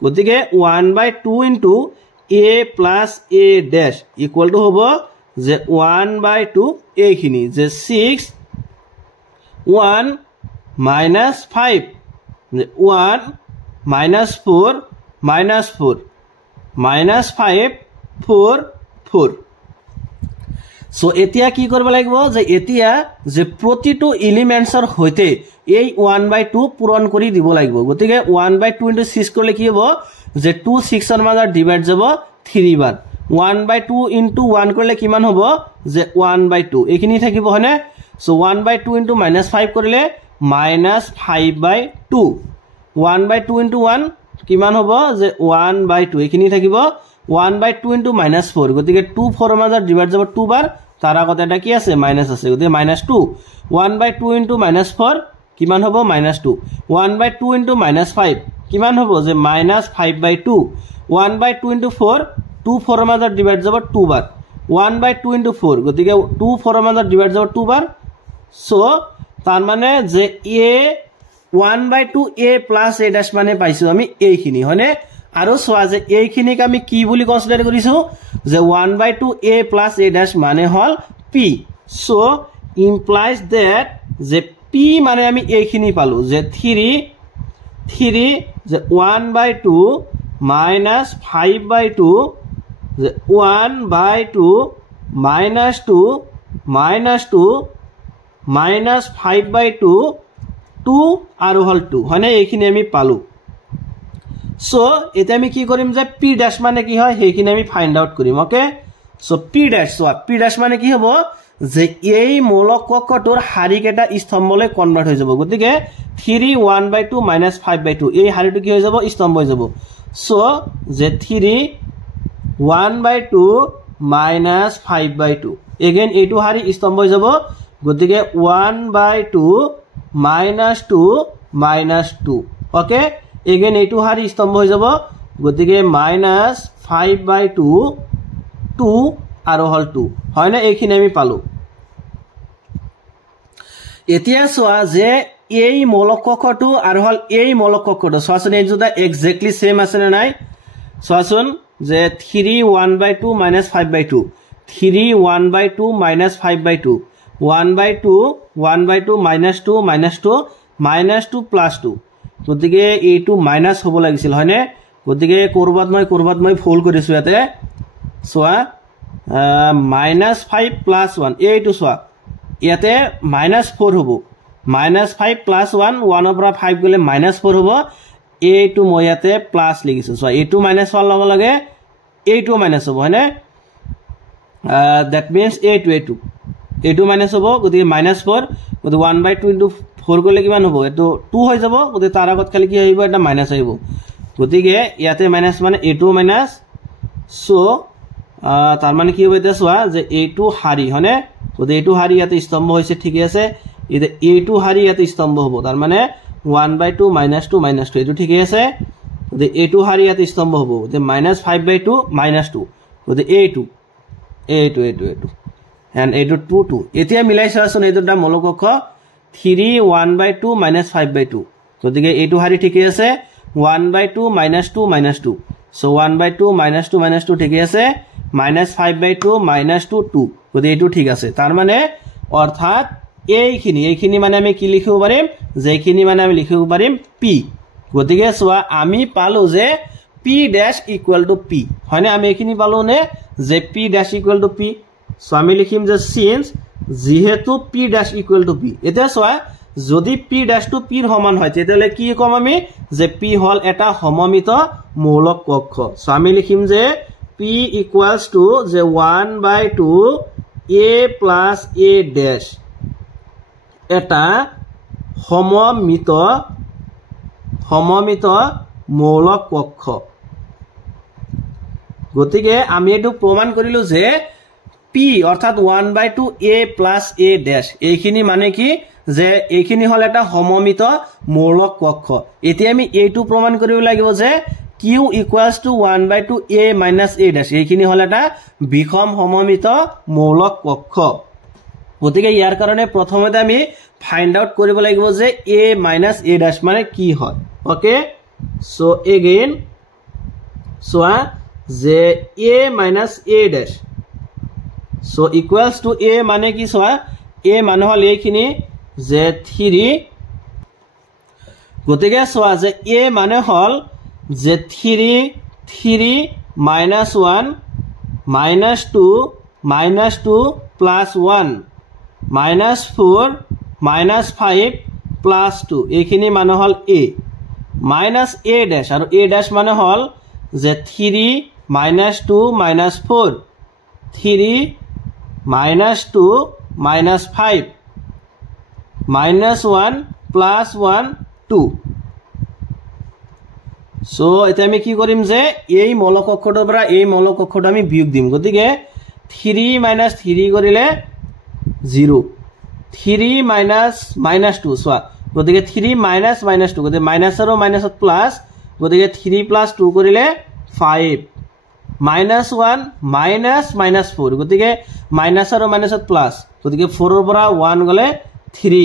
গতিকে 1/2 * a plus a dash equal two হ'ব যে 1/2 এইখিনি যে 6 1 minus 5 যে 1 minus 4 minus 4 minus 5 4 4 সো এতিয়া কি কৰিব লাগিব যে এতিয়া যে প্ৰতিটো এলিমেন্টছৰ হৈতে এই 1/2 পূৰণ কৰি দিব লাগিব গতিকে 1/2 * 6 কৰিলে কি হ'ব যে 2 6 ৰ মাজত ডিভাইড যাব 3 বাৰ 1/2 * 1 কৰিলে কিমান হ'ব যে 1/2 এইখিনি থাকিব হনে সো 1/2 * -5 কৰিলে -5/2 1/2 * 1 কিমান হ'ব যে 1/2 এইখিনি থাকিব 1/2 * -4 গতিকে 2 4 ৰ মাজত ডিভাইড যাব 2 বাৰ তাৰ আগতে এটা কি আছে মাইনাস আছে গতিকে -2 1/2 * -4 কিমান হ'ব -2 1/2 * -5 কিমান হ'ব যে -5/2 1/2 * 4 2 4 ৰ মাজত ডিভাইড যাব 2 বাৰ 1/2 * 4 গতিকে 2 4 ৰ মাজত ডিভাইড যাব 2 বাৰ সো তাৰ মানে যে a 1/2 a plus a dash মানে পাইছো আমি এইখিনি হয়নে আৰু সোৱা যে এইখিনিক আমি কি বুলি কনসিডাৰ কৰিছো যে 1/2 a plus a dash মানে হল p so implies that যে p মানে আমি এইখিনি পালো যে 3 যে 1/2 minus 5/2 যে 1/2 minus 2 minus 2 minus 5/2 2 আৰু হল 2 হয়নে এইখিনি আমি পালো সো এটা আমি কি কৰিম যে p dash মানে কি হয় সেইখিনি আমি ফাইন্ড আউট কৰিম ওকে সো p dash মানে কি হ'ব যে এই মৌলিক কক্ষটোৰ হাৰিকেটা স্তম্ভলৈ কনভাৰ্ট হৈ যাব গতিকে 3 1/2 -5/2 এই হাৰিটো কি হৈ যাব স্তম্ভ হৈ যাব সো যে 3 1/2 -5/2 এগেইন এইটো হাৰি স্তম্ভ হৈ যাব গতিকে 1/2 -2 -2 ওকে এগেইন এইটো হাৰি স্তম্ভ হৈ যাব গতিকে -5/2 2 আৰু হল 2 হয় না এইখিনি আমি পালো এতিয়া সোৱা যে এই মৌলিক কক্ষটো আৰু হল এই মৌলিক কক্ষটো সোৱাচোন এই দুটা এক্স্যাক্টলি সেম আছে না নাই সোৱাচোন যে 3 1/2 -5/2 3 1/2 -5/2 1/2 1/2 -2 -2 -2 + 2 গতিকে এইটো মাইনাস হ'ব লাগিছিল হয়নে গতিকে কৰবাত মই ফুল কৰিছো ইয়াতে সোৱা -5 + 1 এইটো সোৱা ইয়াতে -4 হ'ব -5 + 1 1 ৰ পৰা 5 গলে -4 হ'ব এইটো মই ইয়াতে প্লাস লিখিছো সোৱা এইটো -1 লব লাগে এইটো মাইনাস হ'ব হয়নে that means এইটো মাইনাস হ'ব গতিকে -4 গতিকে 1/2 * 4 গলে কিমান হ'ব এটো 2 হৈ যাব গতিকে তাৰ আগত খালি কি আহিব এটা মাইনাস আহিব গতিকে ইয়াতে মাইনাস মানে এইটো মাইনাস সো তাৰ মানে কি হ'ব এটা সোৱা যে এইটো হাৰি হয়নে গতিকে এইটো হাৰি ইয়াতে স্তম্ভ হৈছে ঠিক আছে এটা এইটো হাৰি ইয়াতে স্তম্ভ হ'ব তাৰ মানে 1/2 -2 -2 এইটো ঠিক আছে গতিকে এইটো হাৰি ইয়াতে স্তম্ভ হ'ব গতিকে -5/2 -2 গতিকে এইটো and এইটো 2 2 এতিয়া মিলাই চাচোন এই দুটা মৌলিক কক্ষ 3 1/2 -5/2 গতিকে এইটো হাৰি ঠিক আছে 1/2 -2 -2 so 1/2 -2 -2 ঠিক আছে -5/2 -2 2 গতিকে এইটো ঠিক আছে তাৰ মানে অৰ্থাৎ এইখিনি মানে আমি কি লিখিব পাৰিম যে এইখিনি মানে আমি লিখিব পাৰিম p গতিকে সোৱা আমি পালো যে p dash equal to p হয়নে আমি এইখিনি পালো নে যে p dash equal to p so আমি লিখিম যে since যেহেতু p dash equal to p এটা সোৱা যদি p dash to p ৰ সমান হয় তেতিয়ালে কি কম আমি যে p হল এটা সমমিত মৌলিক কক্ষ সো আমি লিখিম যে p equals to যে 1/2 a plus a dash এটা সমমিত মৌলিক কক্ষ গতিকে আমি এটো প্ৰমাণ কৰিলো যে p অৰ্থাৎ 1/2 a plus a dash এইখিনি মানে কি যে এইখিনি হল এটা সমমিত মৌলিক কক্ষ এতিয়া আমি এইটো প্ৰমাণ কৰিব লাগিব যে q equals to 1/2 a minus a dash এইখিনি হল এটা বিষম সমমিত মৌলিক কক্ষ গতিকে ইয়াৰ কাৰণে প্ৰথমতে আমি ফাইন্ড আউট কৰিব লাগিব যে a minus a dash মানে কি হয় ওকে সো এগেইন সোৱা যে a minus a dash so equals to A মানে কি চোৱা এ মানে হল এইখিনি যে 3 গতিকে চোৱা যে এ মানে হল যে 3 3 minus 1 minus 2 minus 2 plus 1 minus 4 minus 5 plus 2 এইখিনি মানে হল a minus a dash আৰু a dash মানে হল যে 3 minus 2 minus 4 3 minus 2 minus 5 minus 1 plus 1 2 so এটা আমি কি কৰিম যে এই মৌলিক অক্ষৰটোৰ পৰা এই মৌলিক অক্ষৰটো আমি বিয়োগ দিম গতিকে 3 minus 3 কৰিলে 0 3 minus minus 2 সোয়া গতিকে 3 minus minus 2 গতিকে মাইনাস আৰু মাইনাসত প্লাস গতিকে 3 plus 2 কৰিলে 5 minus 1 minus minus 4 গতিকে মাইনাস আৰু মাইনাসত প্লাস গতিকে 4 ৰ পৰা 1 গলে 3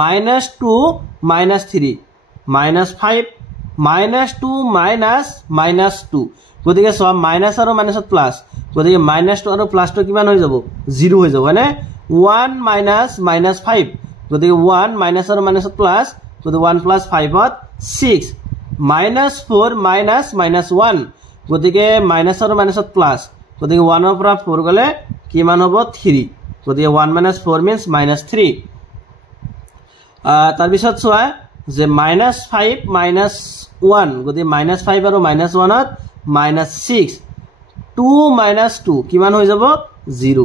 minus 2 minus 3 minus 5 minus 2 minus minus 2 গতিকে সব মাইনাস আৰু মাইনাসত প্লাস গতিকে minus 2 আৰু প্লাস 2 কিমান হৈ যাব 0 হৈ যাব মানে 1 minus minus 5 গতিকে 1 minus আৰু মাইনাসত প্লাস গতিকে 1 plus 5 ত 6 minus 4 minus minus 1 গতিকে মাইনাস আৰু মাইনাসত প্লাস গতিকে 1 ৰ পৰা 4 গলে কিমান হ'ব 3 গতিকে 1 minus 4 means minus 3 তাৰ পিছত চোৱা যে minus 5 minus 1 গতিকে minus 5 আৰু minus 1 ত minus 6 2 minus 2 কিমান হৈ যাব 0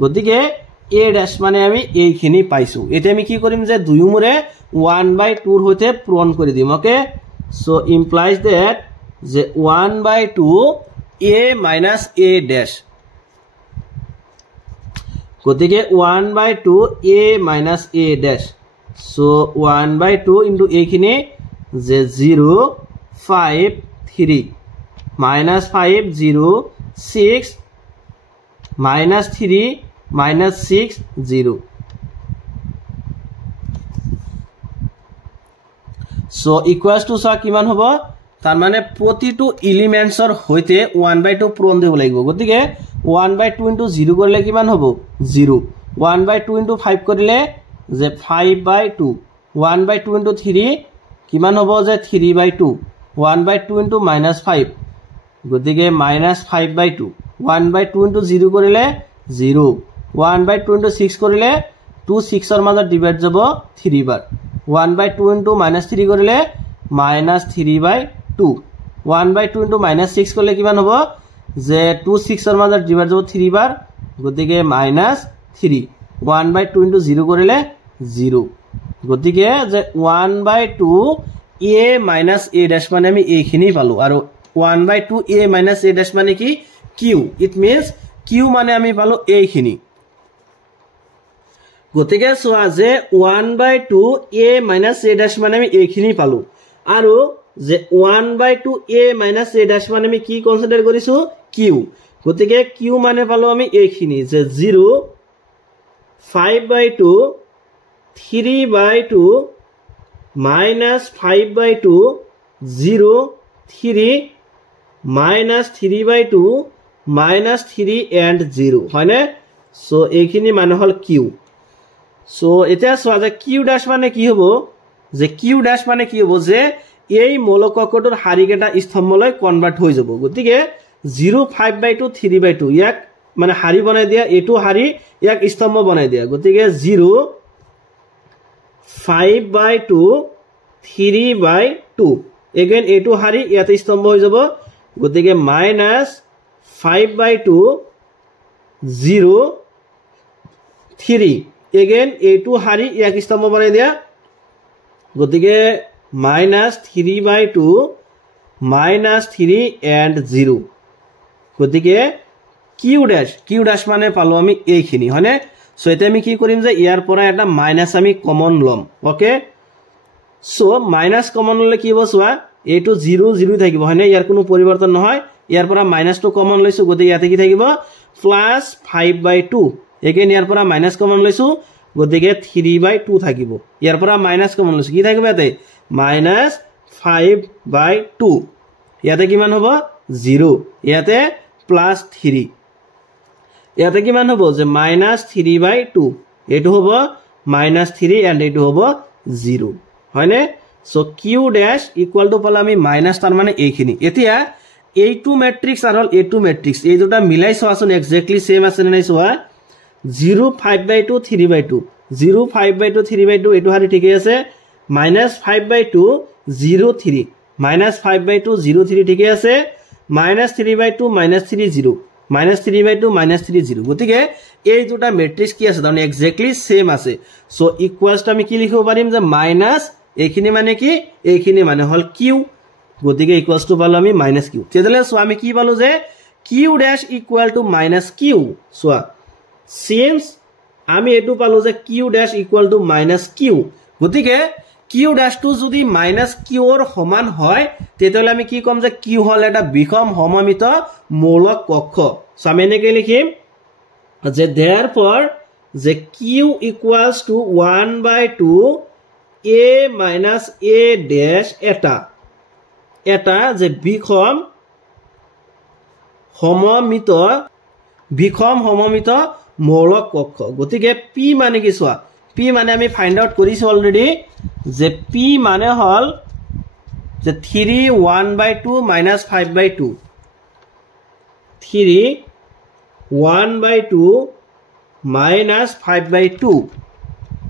গতিকে a dash মানে আমি এইখিনি পাইছো এটা আমি কি কৰিম যে দুইমুৰে 1/2 ৰ হৈতে পূৰণ কৰি দিম ওকে সো ইমপ্লাইজ দ্যাট যে 1/2 a minus a dash গতিকে 1/2 a minus a dash so 1/2 into এইখিনি যে 0 5 3 minus 5 0 6 minus 3 minus 6 0 so equals to সা কিমান হ'ব তাৰ মানে প্ৰতিটো এলিমেন্টছৰ হৈতে 1/2 পূৰণ দিব লাগিব গতিকে 1/2 into 0 কৰিলে কিমান হ'ব 0 1/2 into 5 কৰিলে যে 5/2 1/2 into 3 কিমান হ'ব যে 3/2 1/2 into -5 গতিকে -5/2 1/2 into 0 কৰিলে 0 1/2 into 6 কৰিলে 2 6 ৰ মাজত ডিভাইড যাব 3 বাৰ 1/2 into -3 কৰিলে -3/2 1/2 into -6 কৰিলে কিমান হ'ব যে 2 6 ৰ মাজত ডিভাইড যাব 3 বাৰ গতিকে -3 1/2 into 0 কৰিলে 0 গতিকে যে 1/2 a minus a dash মানে আমি এইখিনি পালো আৰু 1/2 a minus a dash মানে কি q it means q মানে আমি পালো এইখিনি গতিকে সোয়া যে 1/2 a minus a dash মানে আমি এইখিনি পালো আৰু যে 1/2 a minus a dash মানে আমি কি কনসিডাৰ কৰিছো q গতিকে q মানে পালো আমি এইখিনি যে 0 5/2 3/2 minus 5/2 0 3 minus 3/2 minus 3 and 0 হয়নে সো এইখিনি মানে হল q সো এটা সোয়া যে q dash মানে কি হ'ব যে q dash মানে কি হ'ব যে এই মৌলিক অক্ষৰটোৰ হাৰিকেটা স্তম্ভলৈ কনভাৰ্ট হৈ যাব গতিকে 0 5/2 3/2 ইয়াক মানে হাৰি বনাই দিয়া এটো হাৰি ইয়াক স্তম্ভ বনাই দিয়া গতিকে 0 5/2 3/2 again এটো হাৰি ইয়াতে স্তম্ভ হৈ যাব গতিকে -5/2 0 3 again এটো হাৰি ইয়াক স্তম্ভ বনাই দিয়া গতিকে -3/2 -3 and 0 গতিকে q dash মানে পালো আমি এইখিনি হয়নে সো এটা আমি কি কৰিম যে ইয়াৰ পৰা এটা মাইনাস আমি কমন লম ওকে সো মাইনাস কমন ললে কি হ'ব সোয়া এটো 0 0 থাকিব হয়নে ইয়াৰ কোনো পৰিৱৰ্তন নহয় ইয়াৰ পৰা -2 কমন লৈছো গতিকে ইয়াতে কি থাকিব +5/2 এগেইন ইয়াৰ পৰা মাইনাস কমন লৈছো গতিকে 3/2 থাকিব ইয়াৰ পৰা মাইনাস কমন লৈছো কি থাকিব ইয়াতে -5/2 ইয়াতে কিমান হ'ব 0 ইয়াতে +3 ইয়াতে কিমান হ'ব যে -3/2 এটো হ'ব -3 এন্ড এটো হ'ব 0 হয়নে so q dash equal two পালে আমি মাইনাস তার মানে এইখিনি এতিয়া a2 ম্যাট্রিক্স আর হল a2 ম্যাট্রিক্স এই দুটা মিলাই চাওয়াচোন এক্স্যাক্টলি সেম আছে নাই চাওয়া 0 5/2 3/2 0 5/2 3/2 এটো হারি ঠিকই আছে -5/2 0 3 -5/2 0 3 ঠিকই আছে -3/2 -3 0 -3/2 -3 0 গতিকে এই দুটা ম্যাট্রিক্স কি আছে তাহলে এক্স্যাক্টলি সেম আছে সো ইকুয়ালস আমি কি লিখিব পাৰিম যে মাইনাস এইখিনি মানে কি এইখিনি মানে হল q গতিকে ইকুয়ালস টু পালো আমি -q তেদলে সো আমি কি পালো যে q dash equal two -q so since আমি এটো পালো যে q dash equal two -q গতিকে q ড্যাশ টু যদি -q এর সমান হয় তেতলে আমি কি কম যে q হল এটা বিষম সমমিত মৌলিক কক্ষ সো আমি এনেকে লিখিম যে therefore যে q equals to 1/2 a minus a dash এটা যে বিষম সমমিত মৌলিক কক্ষ গতিকে p মানে কি সোয়া p মানে আমি ফাইন্ড আউট কৰিছো অলরেডি যে p মানে হল যে 3 1/2 -5/2 3 1/2 -5/2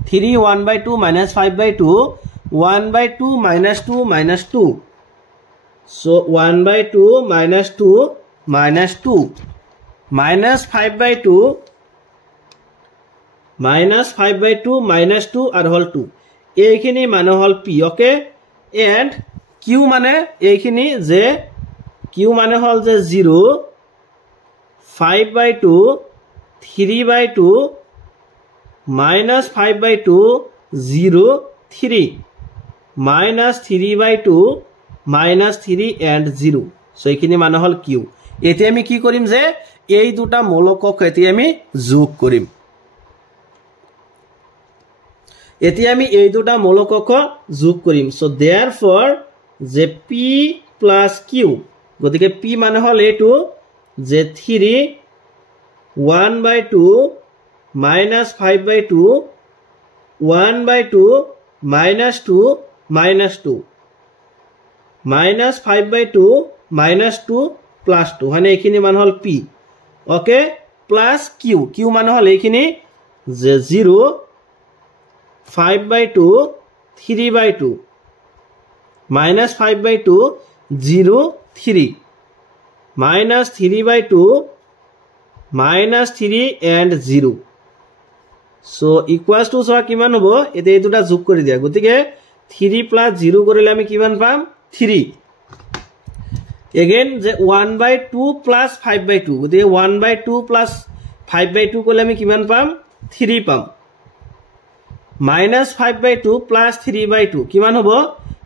3 1/2 -5/2 1/2 -2 -2 so 1/2 -2 -2 -5/2 -2 আর হল 2 এইখিনি মানে হল p ওকে এন্ড q মানে এইখিনি যে q মানে হল যে 0 5/2 3/2 -5/2 0 3 -3/2 -3 and 0 সো এইখিনি মানে হল q এতে আমি কি কৰিম যে এই দুটা মৌলিক কক্ষ এতে আমি যোগ কৰিম এতে আমি এই দুটা মৌলিক কক্ষ যোগ কৰিম সো therefore যে p plus q গতিকে p মানে হল এটো যে 3 1/2 -5/2 1/2 -2 -2 -5/2 -2 plus 2 মানে এইখিনি মান হল p ওকে প্লাস q মানে হল এইখিনি যে 0 5/2 3/2 -5/2 0 3 -3/2 -3 and 0 so equals to so কিমান হ'ব এতে এই দুটা যোগ কৰি দিয়া গতিকে 3 plus 0 কৰিলে আমি কিমান পাম 3 again যে 1/2 plus 5/2 গতিকে 1/2 plus 5/2 কৰিলে আমি কিমান পাম 3 পাম -5/2 plus 3/2 কিমান হ'ব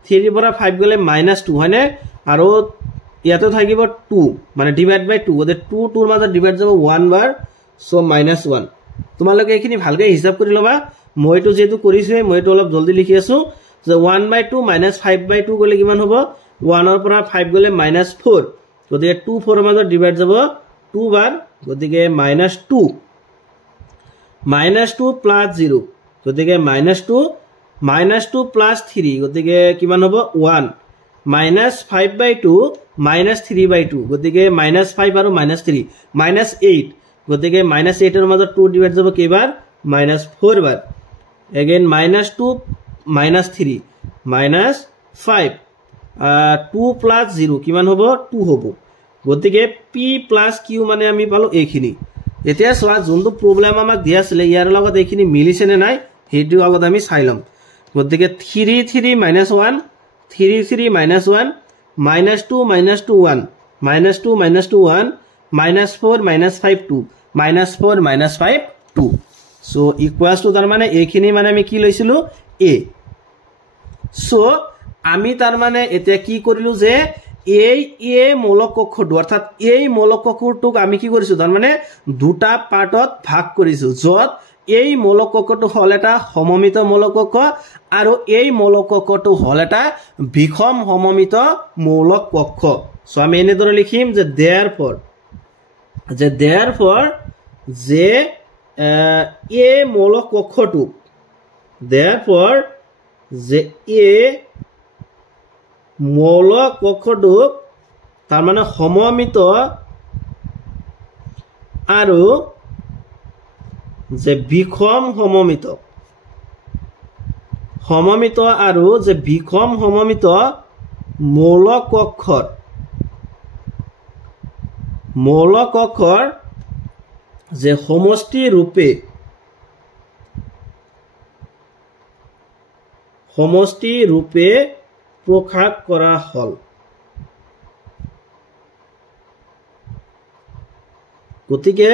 3 পৰা 5 গলে -2 হয়নে আৰু ইয়াতে থাকিব 2 মানে ডিভাইড বাই 2 গতে 2 2 মাজত ডিভাইড যাব 1 বাৰ সো -1 তোমালোকে এইখিনি ভালকৈ হিসাব কৰি লবা মইটো যেটো কৰিছে মইটো অলপ জলদি লিখি আছো যে 1/2 -5/2 গলে কিমান হ'ব 1 ৰ পৰা 5 গলে -4 গতিকে 2 4 ৰ মাজত ডিভাইড যাব 2 বাৰ গতিকে -2 -2 plus 0 গতিকে -2 -2 plus 3 গতিকে কিমান হ'ব 1 -5/2 -3/2 গতিকে -5 আৰু -3 -8 গতিকে -8 ৰ মাজত 2 ডিভাইড যাব কেইবাৰ -4 বাৰ again -2 -3 -5 2 plus 0 কিমান হ'ব 2 হ'ব গতিকে p plus q মানে আমি পালো এইখিনি এতিয়া সোৱা যোনটো প্ৰবলেম আমাক দিয়া আছিল ইয়াৰ লগত এইখিনি মিলিছে নে নাই হেতু আগত আমি চাই লম গতিকে 3 3 -1 3 3 -1 -2 -2 1 -2 -2 1 -4 -5 2 -4 -5 2 so equals to তাৰ মানে এইখিনি মানে আমি কি লৈছিলো a so আমি তাৰ মানে এতিয়া কি কৰিলো যে এই মৌলিক কক্ষটো অৰ্থাৎ এই মৌলিক কক্ষটোক আমি কি কৰিছো তাৰ মানে দুটা পাৰ্টত ভাগ কৰিছো যত এই মৌলিক কক্ষটো হল এটা সমমিত মৌলিক কক্ষ আৰু এই মৌলিক কক্ষটো হল এটা বিষম সমমিত মৌলিক কক্ষ সো আমি এনেদৰে লিখিম যে therefore যে এ মৌলক কক্ষটুক therefore যে এ মৌলক কক্ষটুক তার মানে সমমিত আৰু যে বিষম সমমিত আৰু যে বিষম সমমিত মৌলক কক্ষৰ যে সমষ্টি ৰূপে প্ৰকাশ কৰা হল গতিকে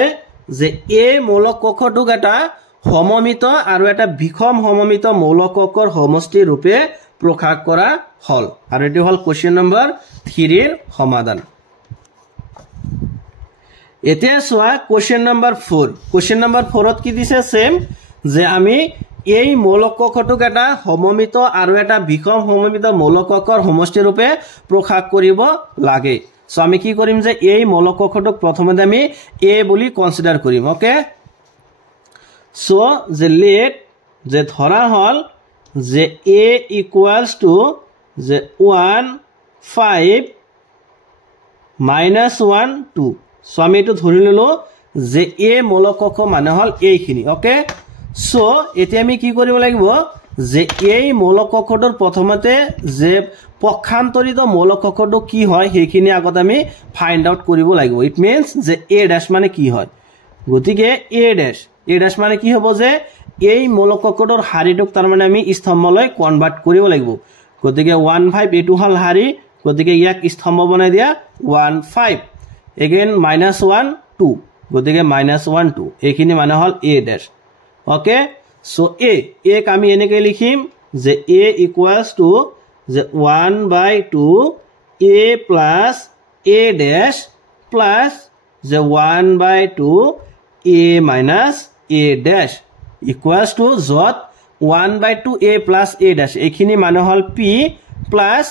যে এ মৌলক কক্ষটুক এটা সমমিত আৰু এটা বিষম সমমিত মৌলক কক্ষৰ সমষ্টি ৰূপে প্ৰকাশ কৰা হল আৰু এটো হল কোৱেশ্চন নম্বৰ 3 ৰ সমাধান এতিয়া সোয়া কোৱেশ্চন নম্বৰ 4 কোৱেশ্চন নম্বৰ 4 ত কি দিছে সেম যে আমি এই মৌলক কক্ষটুক এটা সমমিত আৰু এটা বিষম সমমিত মৌলক কক্ষৰ সমষ্টি ৰূপে প্ৰকাশ কৰিব লাগে সো আমি কি কৰিম যে এই মৌলক কক্ষটুক প্ৰথমতে আমি এ বুলি কনসিডাৰ কৰিম ওকে সো যে লেট যে ধৰা হল যে a equals to যে 1 5 minus 1 2 সো আমি এটো ধৰি ললো যে a মৌলক কক্ষ মানে হল এইখিনি ওকে সো এতিয়া আমি কি কৰিব লাগিব যে এই মৌলক কক্ষটোৰ প্ৰথমতে যে পক্ষান্তৰিত মৌলক কক্ষটো কি হয় হেখিনি আগত আমি ফাইন্ড আউট কৰিব লাগিব ইট মিন্স যে a ড্যাশ মানে কি হয় গতিকে a ড্যাশ মানে কি হ'ব যে এই মৌলক কক্ষটোৰ হাৰিটোক তাৰ মানে আমি স্তম্ভলৈ কনভাৰ্ট কৰিব লাগিব গতিকে 1 5 এটো হল হাৰি গতিকে ইয়াক স্তম্ভ বনাই দিয়া 1 5 again -1 2 গতিকে -1 2 এইখিনি মানে হল a dash okay so a আমি এনেকৈ লিখিম যে a equals to যে 1/2 a plus a dash plus যে 1/2 a minus a dash equals to যত 1/2 a plus a dash এইখিনি মানে হল p plus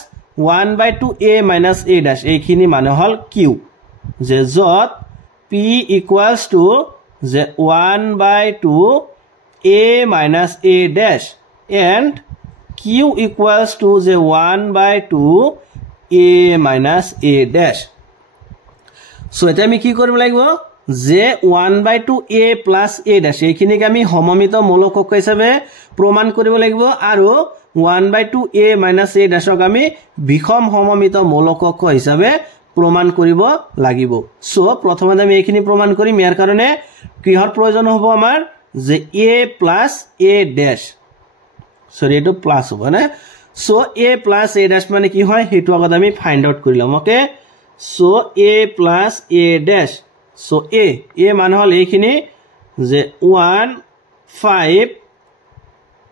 1/2 a minus a dash এইখিনি মানে হল q যে যত p equals to যে 1/2 a minus a dash and q equals to যে 1/2 a minus a dash so এটা আমি কি কৰিব লাগিব যে 1/2 a plus a dash এইখিনিক আমি সমমিত মৌলক কক্ষ হিচাপে প্ৰমাণ কৰিব লাগিব আৰু 1/2 a minus a dash ক আমি বিষম সমমিত মৌলক কক্ষ হিচাপে প্ৰমাণ কৰিব লাগিব সো প্ৰথমতে আমি এইখিনি প্ৰমাণ কৰিম ইয়াৰ কাৰণে কিহৰ প্ৰয়োজন হ'ব আমাৰ যে a plus a dash সৰি এটো প্লাস হ'ব না so a plus a dash মানে কি হয় হেতু আগত আমি ফাইন্ড আউট কৰিলাম okay so a plus a dash so a মানে হল এইখিনি যে 1 5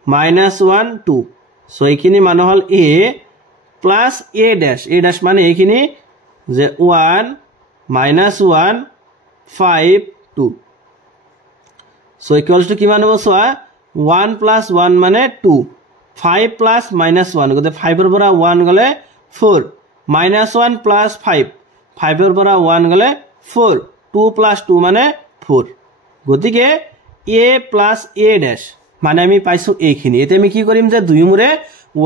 -1 2 সো এইখিনি মানে হল a plus a dash মানে এইখিনি যে 1 -1 5 2 সো ইকুয়ালস টু কিমান হ'ব সোয়া 1 plus 1 মানে 2 5 plus -1 গতে 5 ৰ পৰা 1 গলে 4 -1 plus 5 5 ৰ পৰা 1 গলে 4 2 plus 2 মানে 4 গতিকে a plus a dash মানে আমি পাইছো এইখিনি এতে আমি কি কৰিম যে দুই মুৰে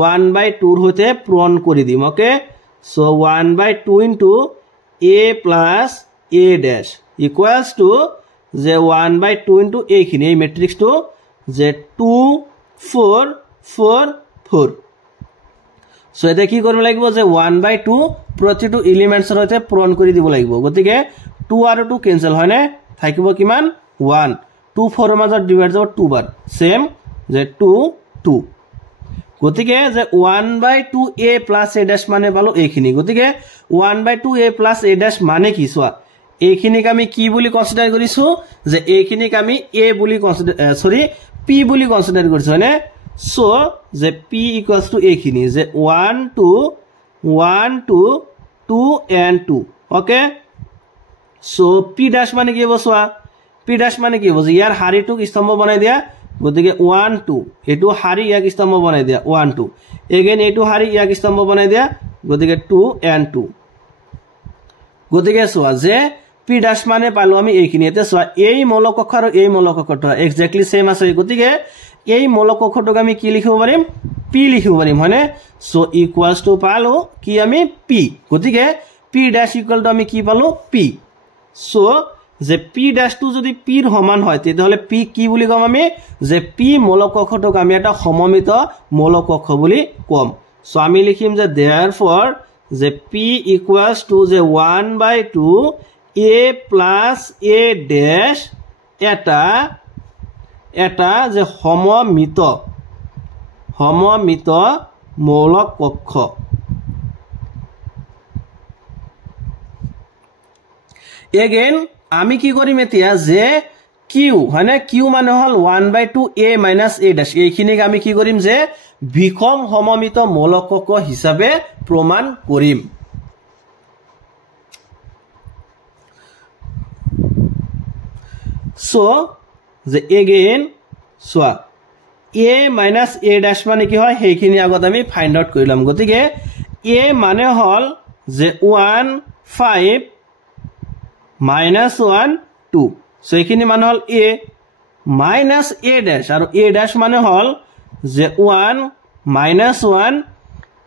1/2 ৰ হৈতে পূৰণ কৰি দিম okay so 1/2 into a plus a dash equals to যে 1/2 into এইখিনি এই ম্যাট্ৰিক্সটো যে 2 4 4 4 সো এটা কি কৰিব লাগিব যে 1/2 প্ৰতিটো এলিমেন্টছৰ হৈতে পূৰণ কৰি দিব লাগিব গতিকে 2 আৰু 2 কেনসেল হয় না থাকিব কিমান 1 2 4 ৰ মাজত ডিভাইড যাব 2 বাৰ সেম যে 2 2 গতিকে যে 1/2 a plus a dash মানে পালো এইখিনি গতিকে 1/2 a plus a dash মানে কি সোয়া এইখিনিক আমি কি বুলি কনসিডাৰ কৰিছো যে এইখিনিক আমি a বুলি কনসিডাৰ p বুলি কনসিডাৰ কৰিছো হয়নে সো যে p equals to এইখিনি যে 1 2 1 2 2 and 2 okay so p dash মানে কি হ'ব সোয়া p dash মানে কি হ'ব যে ইয়াৰ হাৰিটোক স্তম্ভ বনাই দিয়া গতিকে 1 2 এটো হাৰি ইয়াক স্তম্ভ বনাই দিয়া 1 2 এগেইন এটো হাৰি ইয়াক স্তম্ভ বনাই দিয়া গতিকে 2 and 2 গতিকে সোয়া যে পি ড্যাশ মানে পালো আমি এইখিনি এতে সোয়া এই মৌলিক কক্ষ আর এই মৌলিক কক্ষটো এক্স্যাক্টলি সেম আছে গতিকে এই মৌলিক কক্ষটোক আমি কি লিখিব পাৰিম পি লিখিব পাৰিম হয়নে সো ইকুয়ালস টু পালো কি আমি পি গতিকে পি ড্যাশ ইকুয়াল টু আমি কি পালো পি সো যে পি ড্যাশ টু যদি পিৰ সমান হয় তেতিয়াহলে পি কি বুলি কম আমি যে পি মৌলিক কক্ষটোক আমি এটা সমমিত মৌলিক কক্ষ বুলি কম সো আমি লিখিম যে therefore যে পি ইকুয়ালস টু যে 1/2 a plus a dash এটা যে সমমিত মৌলিক কক্ষ এগেইন আমি কি কৰিম এতিয়া যে কিউ হয়নে কিউ মানে হল 1/2 a minus a dash এইখিনিক আমি কি কৰিম যে বিষম সমমিত মৌলিক কক্ষ হিচাপে প্ৰমাণ কৰিম সো যে again soya a minus a dash মানে কি হয় সেইখিনি আগত আমি ফাইন্ড আউট কৰিলাম গতিকে a মানে হল যে 1 5 minus 1 2 সো এইখিনি মানে হল a minus a dash আৰু a dash মানে হল যে 1 minus 1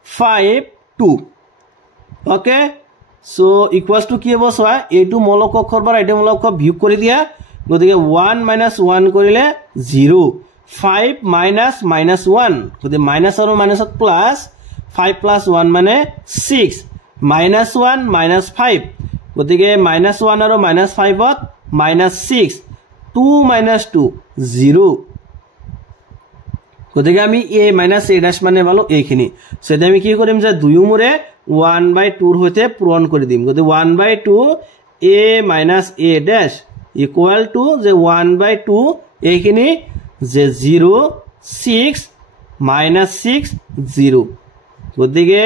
5 2 okay so equals to কি হ'ব সোয়া এইটো মৌলিক কক্ষৰ পৰা এইটো মৌলিক কক্ষ বিয়োগ কৰি দিয়া গতিকে 1 minus 1 কৰিলে 0 5 minus minus 1 গতিকে মাইনাস আৰু মাইনাসত প্লাস 5 plus 1 মানে 6 minus 1 minus 5 গতিকে minus 1 আৰু minus 5 ত minus 6 2 minus 2 0 গতিকে আমি a minus a dash মানে পালো এইখিনি সেটা আমি কি কৰিম যে দুইমুৰে 1/2 ৰ হৈতে পূৰণ কৰি দিম গতিকে 1/2 a minus a dash equal to যে 1/2 এইখিনি যে 0 6 minus 6 0 গতিকে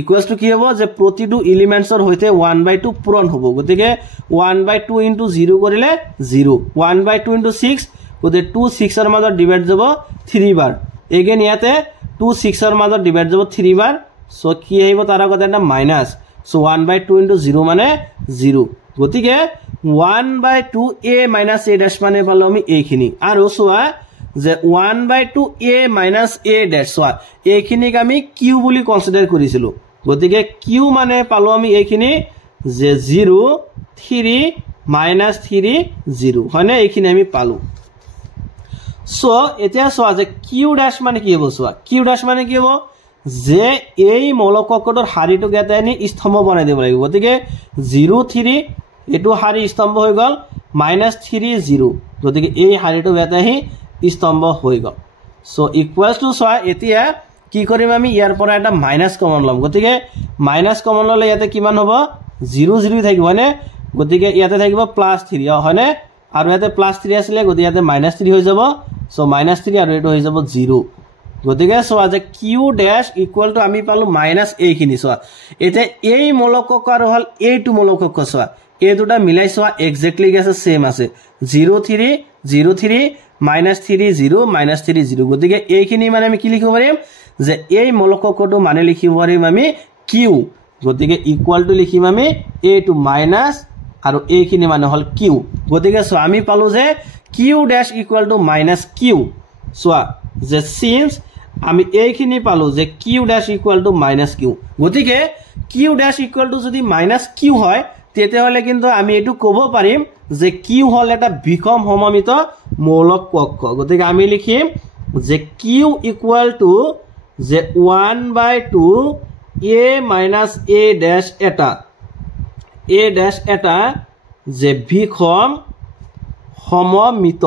ইকুয়ালস টু কি হ'ব যে প্ৰতিটো এলিমেন্টছৰ হৈতে 1/2 পূৰণ হ'ব গতিকে 1/2 into 0 কৰিলে 0 1/2 into 6 গতিকে 2 6 ৰ মাজত ডিভাইড যাব 3 বাৰ এগেইন ইয়াতে 2 6 ৰ মাজত ডিভাইড যাব 3 বাৰ সো কি আহিব তাৰ আগত এটা মাইনাস সো 1/2 into 0 মানে 0 গতিকে 1/2 a minus a dash মানে পালো আমি এইখিনি আৰু সোয়া যে 1/2 a minus a dash সোয়া এইখিনিক আমি q বুলি কনসিডার কৰিছিলো গতিকে q মানে পালো আমি এইখিনি যে 0 3 minus 3 0 হয়নে এইখিনি আমি পালো সো এতিয়া সোয়া যে q dash মানে কি হ'ব সোয়া q dash মানে কি হ'ব যে এই মৌলিক কক্ষটোৰ হাৰিটো গেতে আনি স্তম্ভ বনাই দিব লাগিব গতিকে 0 3 এটো হাৰি স্তম্ভ হৈ গল -3 0 গতিকে এই হাৰিটো গেতে আহি স্তম্ভ হৈ গল সো ইকুয়ালস টু সোয়া এতিয়া কি কৰিম আমি ইয়াৰ পৰা এটা মাইনাস কমন লম গতিকে মাইনাস কমন ললে ইয়াতে কিমান হ'ব 0 0 থাকিব হয়নে গতিকে ইয়াতে থাকিব +3 হয়নে আৰু ইয়াতে +3 আছিল গতিকে ইয়াতে -3 হৈ যাব সো -3 আৰু এটো হৈ যাব 0 গতিকে সোয়া যে q ড্যাশ ইকুয়াল টু আমি পালো মাইনাস এইখিনি সোয়া এতে এই মৌলিক কক্ষ আৰু হল এইটো মৌলিক কক্ষ সোয়া এই দুটা মিলাই সোয়া এক্স্যাক্টলি গেছে সেম আছে 0 3 0 3 -3 0 -3 0 গতিকে এইখিনি মানে আমি কি লিখিব পাৰিম যে এই মৌলিক কক্ষটো মানে লিখিব পাৰিম আমি q গতিকে ইকুয়াল টু লিখিম আমি a টু মাইনাস আৰু এইখিনি মানে হল q গতিকে সোয়া আমি পালো যে q dash equal two -q সোয়া যে সিন্স আমি এইখিনি পালো যে q dash equal two -q গতিকে q ড্যাশ ইকুয়াল টু যদি -q হয় তেতিয়াহলে কিন্তু আমি এটো ক'ব পাৰিম যে q হল এটা বিষম সমমিত মৌলিক কক্ষ গতিকে আমি লিখিম যে q ইকুয়াল টু যে 1/2 a minus a dash এটা যে বিষম সমমিত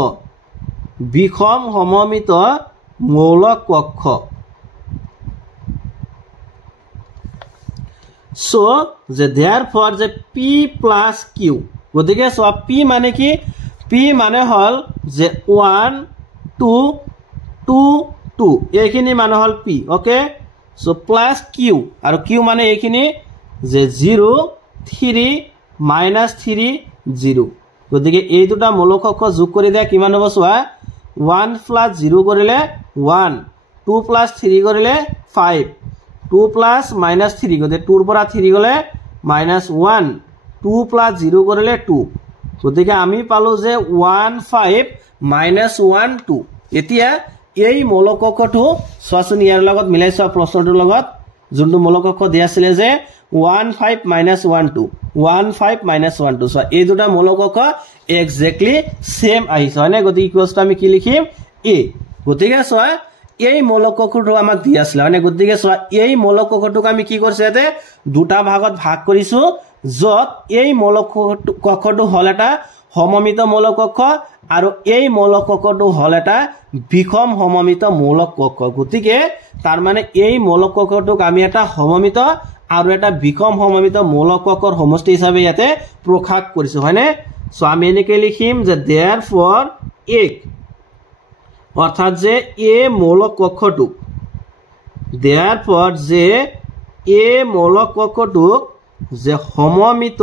মৌলিক কক্ষ সো যে therefore যে p plus q গতিকে সো p মানে কি p মানে হল যে 1 2 2 2 এইখিনি মানে হল p okay so plus q আৰু q মানে এইখিনি যে 0 3 -3 0 গতিকে এই দুটা মৌলিক কক্ষ যোগ কৰি দিয়া কিমান হ'ব সোয়া 1 plus 0 কৰিলে 1 2 plus 3 কৰিলে 5 2 plus -3 গতে 2 ৰ পৰা 3 গলে -1 2 প্লাস 0 কৰিলে 2 গতিকে আমি পালো যে 1 5 minus 1 2 এতিয়া এই মৌলকক্ষটো চোৱাচোন ইয়াৰ লগত মিলাই চোৱা প্ৰশ্নটোৰ লগত যোনটো মৌলকক্ষ দিয়া আছিল যে 1 5 minus 1 2 1 5 minus 1 2 চোৱা এই দুটা মৌলকক্ষ এক্স্যাক্টলি সেম আহিছে হয়নে গতিকে ইকুৱেলছ আমি কি লিখিম a গতিকে চোৱা এই মৌলকক্ষটো আমাক দিয়া আছিল হয়নে গতিকে চোৱা এই মৌলকক্ষটোক আমি কি কৰিছো এতে দুটা ভাগত ভাগ কৰিছো যত এই মৌলকক্ষটো হল এটা সমমিত মৌলকক্ষ আৰু এই মৌলকক্ষটো হল এটা বিষম সমমিত মৌলকক্ষ গতিকে তাৰ মানে এই মৌলকক্ষটোক আমি এটা সমমিত আৰু এটা বিষম সমমিত মৌলকক্ষৰ সমষ্টি হিচাপে ইয়াতে প্ৰকাশ কৰিছো হয়নে সো আমি এনেকৈ লিখিম যে therefore a অৰ্থাৎ যে এ মৌলকক্ষটুক therefore যে এ মৌলকক্ষটুক যে সমমিত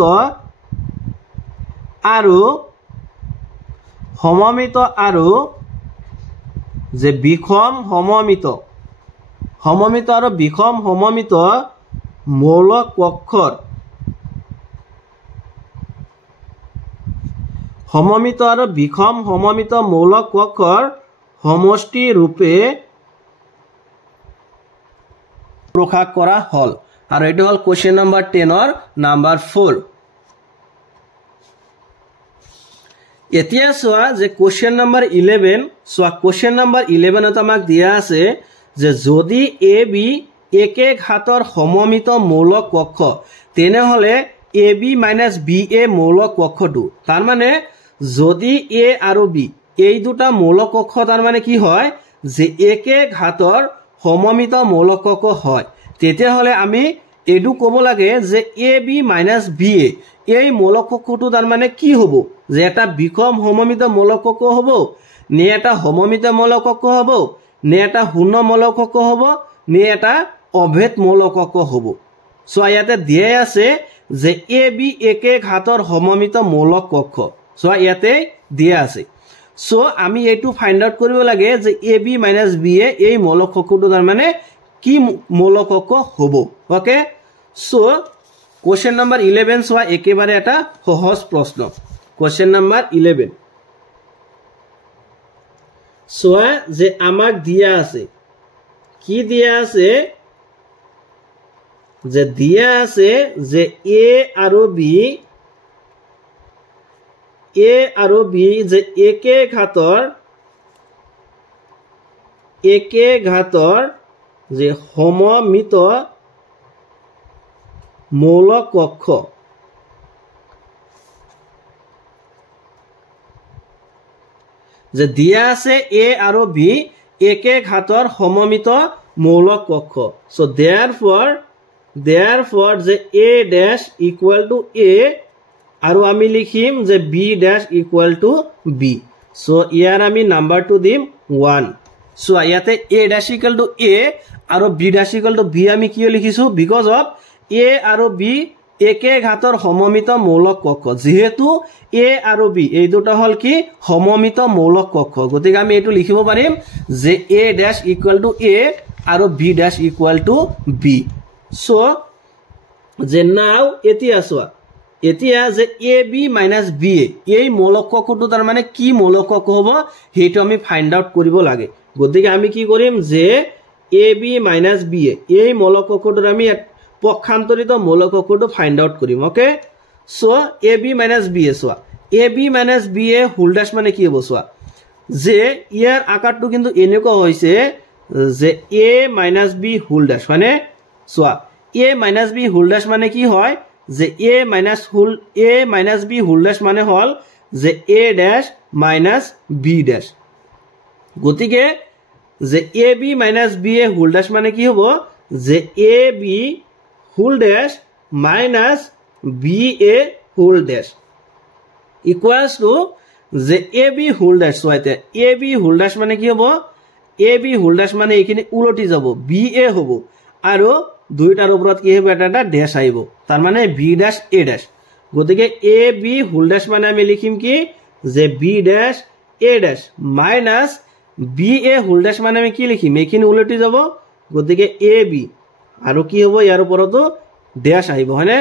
আৰু যে বিষম সমমিত আৰু বিষম সমমিত মৌলকক্ষৰ সমমিত আৰু বিষম সমমিত মৌলকক্ষৰ সমষ্টি ৰূপে প্ৰকাশ কৰা হল আৰু এটো হল কোশ্চেন নাম্বাৰ 10 ৰ নাম্বার 4 এতিয়া সোয়া যে কোশ্চেন নাম্বার 11 সোয়া কোশ্চেন নাম্বার 11 ত আমাক দিয়া আছে যে যদি এ বি একে ঘাতৰ সমমিত মৌলকক্ষ তেনে হলে এ বি মাইনাস বি এ মৌলকক্ষটো তাৰ মানে যদি এ আৰু বি এই দুটা মৌলকক্ষ তাৰ মানে কি হয় যে একে ঘাতৰ সমমিত মৌলকক্ষ হয় তেতিয়া হলে আমি এডু কব লাগে যে এ বি মাইনাস বি এ এই মৌলকক্ষটো তাৰ মানে কি হ'ব যে এটা বিষম সমমিত মৌলকক্ষ হ'ব নে এটা সমমিত মৌলকক্ষ হ'ব নে এটা শূন্য মৌলকক্ষ হ'ব নে এটা অভেদ মৌলকক্ষ হ'ব সো ইয়াতে দিয়া আছে যে এ বি একে ঘাতৰ সমমিত মৌলকক্ষ সো ইয়াতে দিয়া আছে সো আমি এটু ফাইন্ড আউট কৰিব লাগে যে এ বি মাইনাস বি এ এই মৌলকক্ষটো তাৰ মানে কি মৌলকক্ষ হ'ব ওকে সো কোশ্চেন নাম্বার 11 সোয়া একেবারে এটা সহজ প্রশ্ন কোশ্চেন নাম্বার 11 সোয়া যে আমাক দিয়া আছে কি দিয়া আছে যে দিয়া আছে যে এ আৰু বি যে একে ঘাতৰ যে সমমিত মৌলকক্ষ যে দিয়া আছে এ আৰু বি একে ঘাতৰ সমমিত মৌলকক্ষ সো therefore যে a dash equal to a আৰু আমি লিখিম যে b dash equal to b so ইয়াৰ আমি নাম্বাৰটো দিম 1 সো ইয়াতে a dash equal to a আৰু b dash equal to b আমি কিয় লিখিছো বিকজ অফ এ আৰু বি একে ঘাতৰ সমমিত মৌলকক্ষ যেহেতু এ আৰু বি এই দুটা হল কি সমমিত মৌলকক্ষ গতিকে আমি এটো লিখিব পাৰিম যে a dash equal to a আৰু b dash equal to b so যে নাও এতিয়া যে এ বি মাইনাস বি এই মৌলকক্ষটো তাৰ মানে কি মৌলকক্ষ হ'ব হেটো আমি ফাইন্ড আউট কৰিব লাগে গতিকে আমি কি কৰিম যে এ বি মাইনাস বি এই মৌলকক্ষটোৰ আমি পক্ষান্তৰিত মৌলকক্ষটো ফাইন্ড আউট কৰিম okay so A B minus B A soya A B minus B A whole dash মানে কি হ'ব সোয়া যে ইয়াৰ আকাৰটো কিন্তু এনেকুৱা হৈছে যে A minus B whole dash মানে সোয়া A minus B whole dash মানে কি হয় যে A minus B whole dash মানে হল যে A dash minus B dash গতিকে যে A B minus B A whole dash মানে কি হ'ব যে A B whole dash minus B A whole dash equals to যে এ বি হোল ড্যাশ সোয়াইতে এ বি হোল ড্যাশ মানে কি হ'ব এ বি হোল ড্যাশ মানে এইখিনি উলটি যাব বি এ হ'ব আৰু দুইটাৰ ওপৰত কি হ'ব এটা ড্যাশ আহিব তাৰ মানে বি ড্যাশ এ ড্যাশ গতিকে এ বি হোল ড্যাশ মানে আমি লিখিম কি যে B dash A dash minus B A whole dash মানে আমি কি লিখিম এইখিনি উলটি যাব গতিকে এ বি আৰু কি হ'ব ইয়াৰ ওপৰতো ড্যাশ আহিব হয়নে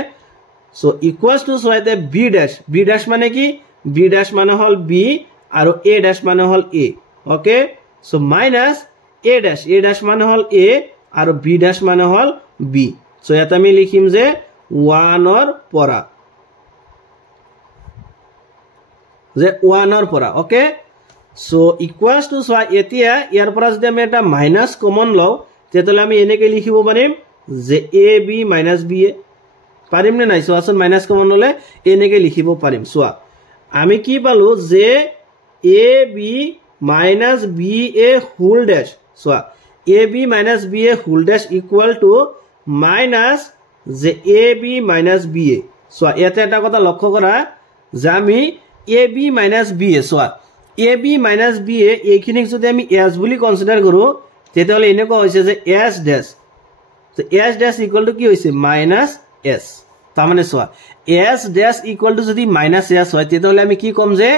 সো ইকুয়ালস টু সো ইয়াতে বি ড্যাশ মানে কি বি ড্যাশ মানে হল বি আৰু এ ড্যাশ মানে হল এ okay so minus a dash মানে হল এ আৰু বি ড্যাশ মানে হল বি সো ইয়াতে আমি লিখিম যে 1 ৰ পৰা যে 1 ৰ পৰা okay so equals two so এতিয়া ইয়াৰ পৰা যদি আমি এটা মাইনাস কমন লও তেতিয়ালে আমি এনেকৈ লিখিব পাৰিম যে এ বি মাইনাস বি এ পাৰিম নে নাই সোৱাচোন মাইনাস কমন ললে এনেকৈ লিখিব পাৰিম সোৱা আমি কি পালো যে A B minus B A whole dash সোৱা A B minus B A whole dash equal to minus যে A B minus B A সোৱা ইয়াতে এটা কথা লক্ষ্য কৰা যে আমি A B minus B A সোৱা A B minus B A এইখিনিক যদি আমি এস বুলি কনসিডাৰ কৰো তেতিয়াহলে এনেকুৱা হৈছে যে এস ড্যাশ তো এস ড্যাশ ইকুয়াল টু কি হৈছে মাইনাস এস তাৰ মানে সোৱা এস ড্যাশ ইকুয়াল টু যদি মাইনাস এস হয় তেতিয়াহলে আমি কি কম যে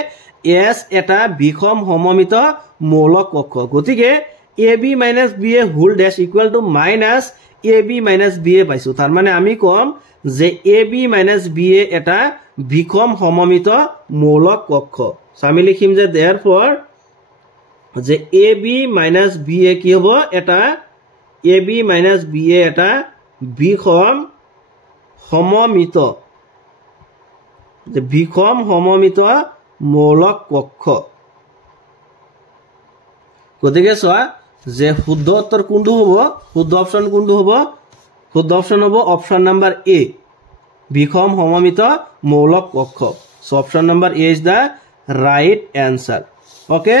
এস এটা বিষম সমমিত মৌলক কক্ষ গতিকে A B minus B A whole dash equal to minus A B minus B A পাইছো তাৰ মানে আমি কম যে A B minus B A এটা বিষম সমমিত মৌলক কক্ষ সো আমি লিখিম যে therefore যে এ বি মাইনাস বি এ কি হ'ব এটা এ বি মাইনাস বি এ এটা বিষম সমমিত যে বিষম সমমিত মৌলক কক্ষ গতিকে সোৱা যে শুদ্ধ উত্তৰ কোনটো হ'ব শুদ্ধ অপশন কোনটো হ'ব শুদ্ধ অপশন হ'ব অপশন নাম্বার এ বিষম সমমিত মৌলক কক্ষ so option number A is the right answer okay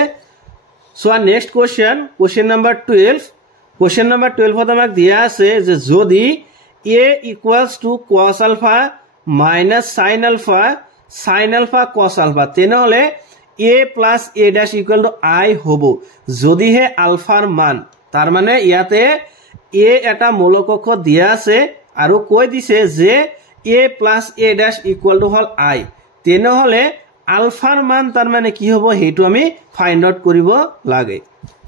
so next question number 12 question number 12 আমাক দিয়া আছে যে যদি a equals to cos alpha minus sin alpha cos alpha তেনেহলে a plus a dash equal to i হ'ব যদিহে আলফাৰ মান তাৰ মানে ইয়াতে a এটা মৌলকক্ষ দিয়া আছে আৰু কৈ দিছে যে a plus a dash equal two hall i তেনেহলে আলফাৰ মান তাৰ মানে কি হ'ব হেতু আমি ফাইন্ড আউট কৰিব লাগে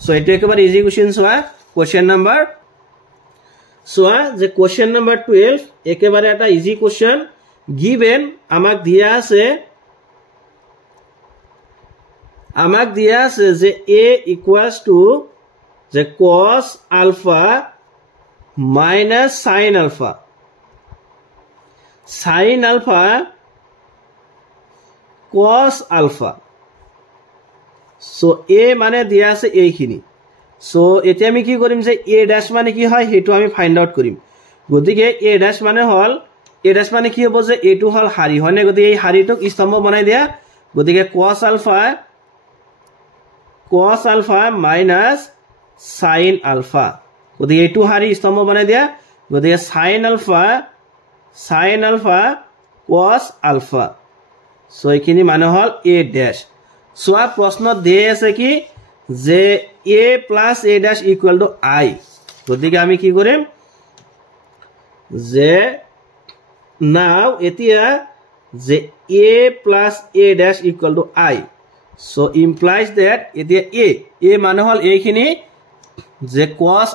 সো এটো একেবাৰে ইজি কোশ্চেন সোৱা কোশ্চেন নাম্বাৰ সোৱা যে কোশ্চেন নাম্বাৰ 12 একেবাৰে এটা ইজি কোশ্চেন গিভেন আমাক দিয়া আছে যে a ইকুয়ালস টু যে cos alpha minus sin alpha cos alpha so a মানে দিয়া আছে এইখিনি সো এতিয়া আমি কি কৰিম যে a ড্যাশ মানে কি হয় হেতু আমি ফাইন্ড আউট কৰিম গতিকে a ড্যাশ মানে কি হ'ব যে এটো হল হাৰি হয়নে গতিকে এই হাৰিটোক স্তম্ভ বনাই দিয়া গতিকে cos alpha minus sin alpha গতিকে এটো হাৰি স্তম্ভ বনাই দিয়া গতিকে sin alpha cos alpha so এইখিনি মানে হল a ড্যাশ সোৱা প্ৰশ্নত দিয়ে আছে কি যে a plus a dash equal to i গতিকে আমি কি কৰিম যে নাও এতিয়া যে a plus a dash equal to i so implies that এতিয়া a মানে হল এইখিনি যে cos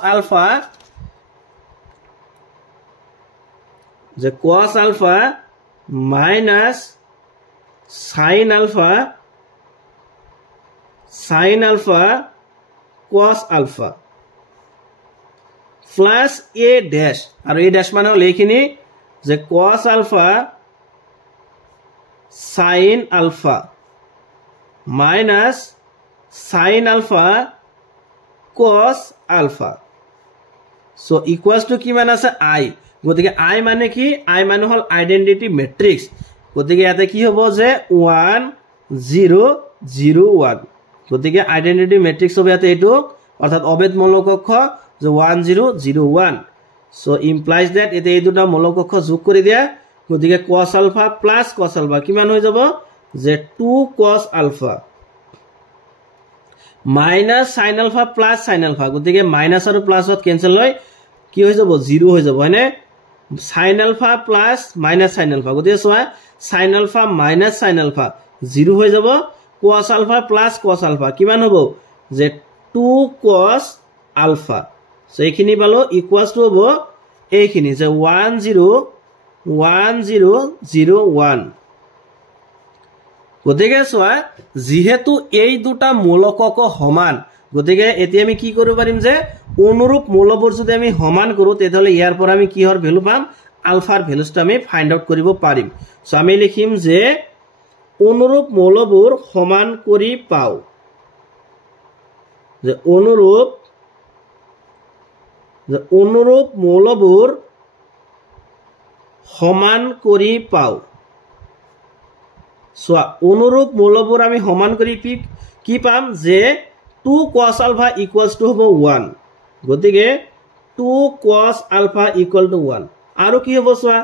alpha minus sin alpha cos alpha plus a dash আৰু a ড্যাশ মানে হল এইখিনি যে cos alpha sin alpha minus sin alpha cos alpha so equals to কি মান আছে i গতিকে i মানে কি i মানে হল আইডেন্টিটি ম্যাট্রিক্স গতিকে ইয়াতে কি হ'ব যে 1 0 0 1 গতিকে আইডেন্টিটি ম্যাট্রিক্স হবে ইয়াতে এটো অর্থাৎ অবেদ মৌলকক্ষ যে 1 0 0 1 সো ইমপ্লাইজ দ্যাট এতে এই দুটা মৌলকক্ষ যোগ কৰি দিয়া গতিকে cos alpha plus cos alpha কিমান হৈ যাব যে 2 cos alpha minus sin alpha plus sin alpha গতিকে মাইনাস আৰু প্লাসত ক্যান্সেল হয় কি হৈ যাব 0 হৈ যাব হয়নে sin alpha plus minus sin alpha গতিকে সোৱা sin alpha minus sin alpha 0 হৈ যাব cos alpha plus cos alpha কিমান হ'ব যে 2 cos আলফা সো এইখিনি পালো ইকুয়ালস টু হ'ব এইখিনি যে 1 0 1001 গতিকে চোৱা যেহেতু এই দুটা মূলকক সমান গতিকে এতিয়া আমি কি কৰিব পাৰিম যে অনুৰূপ মূলবোৰ যদি আমি সমান কৰো তেতিয়াহলে ইয়াৰ পৰা আমি কিহৰ ভ্যালু পাম আলফাৰ ভ্যালুটো আমি ফাইন্ড আউট কৰিব পাৰিম সো আমি লিখিম যে অনুৰূপ মূলবোৰ সমান কৰি পাও যে অনুৰূপ মূলবোৰ সমান কৰি পাও সো অনুৰূপ মূলবোৰ আমি সমান কৰি কি পাম যে 2 cos alpha equals to হ'ব 1 গতিকে 2 cos alpha equal to 1 আৰু কি হ'ব সোৱা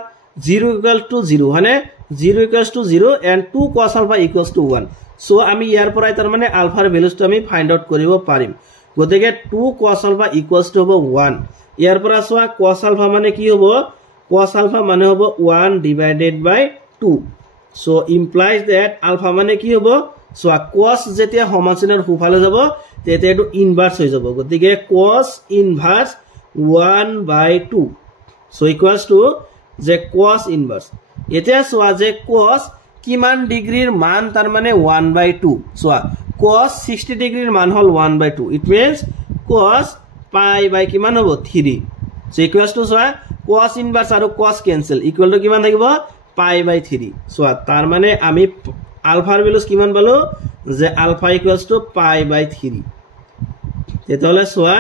0 equal to 0 হনে 0 equals to 0 and 2 cos alpha equals to 1 so আমি ইয়াৰ পৰা তাৰ মানে আলফাৰ ভ্যালুটো আমি ফাইন্ড আউট কৰিব পাৰিম গতিকে 2 cos alpha equals to হ'ব 1 ইয়াৰ পৰা সোৱা cos alpha মানে কি হ'ব cos alpha মানে হ'ব 1 divided by 2 so implies that alpha মানে কি হ'ব so cos যেতিয়া সমানচিনৰ ফুফালে যাব তেতিয়া এটো ইনভার্স হৈ যাব গতিকে cos inverse 1/2 so equals to যে cos ইনভার্স এতিয়া সোয়া যে cos কিমান ডিগ্ৰীৰ মান তাৰ মানে 1/2 সোয়া cos 60 ডিগ্ৰীৰ মান হল 1/2 it means cos pi by কিমান হ'ব 3 so equals to soya cos inverse আৰু cos cancel equal to কিমান থাকিব pi by 3 সোয়া তাৰ মানে আমি আলফাৰ ভ্যালুস কিমান পালো যে আলফা ইকুয়ালস টু পাই বাই 3 তেতলে সোয়া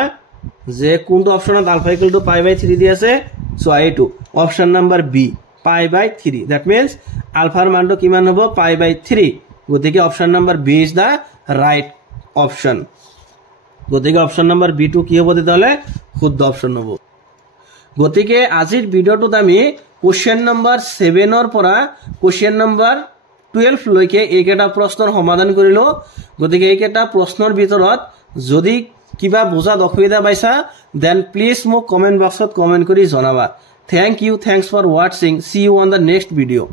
যে কোনটো অপশনত আলফা ইকুয়াল টু পাই বাই 3 দি আছে সোয়া এটো অপশন নাম্বার বি পাই বাই 3 দ্যাট মিন্স আলফাৰ মানটো কিমান হ'ব পাই বাই 3 গতিকে option number B is the right option গতিকে অপশন নাম্বার বি টু কি হ'ব তেতলে শুদ্ধ অপশন হ'ব গতিকে আজিৰ ভিডিওটোত আমি কোশ্চেন নাম্বাৰ 7 ৰ পৰা কোশ্চেন নাম্বাৰ 12 লৈকে এইকেটা প্ৰশ্নৰ সমাধান কৰিলো গতিকে এইকেটা প্ৰশ্নৰ ভিতৰত যদি কিবা বুজাত অসুবিধা পাইছা দেন প্লিজ মোক কমেন্ট বক্সত কমেন্ট কৰি জনাবা thank you thanks for watching see you on the next video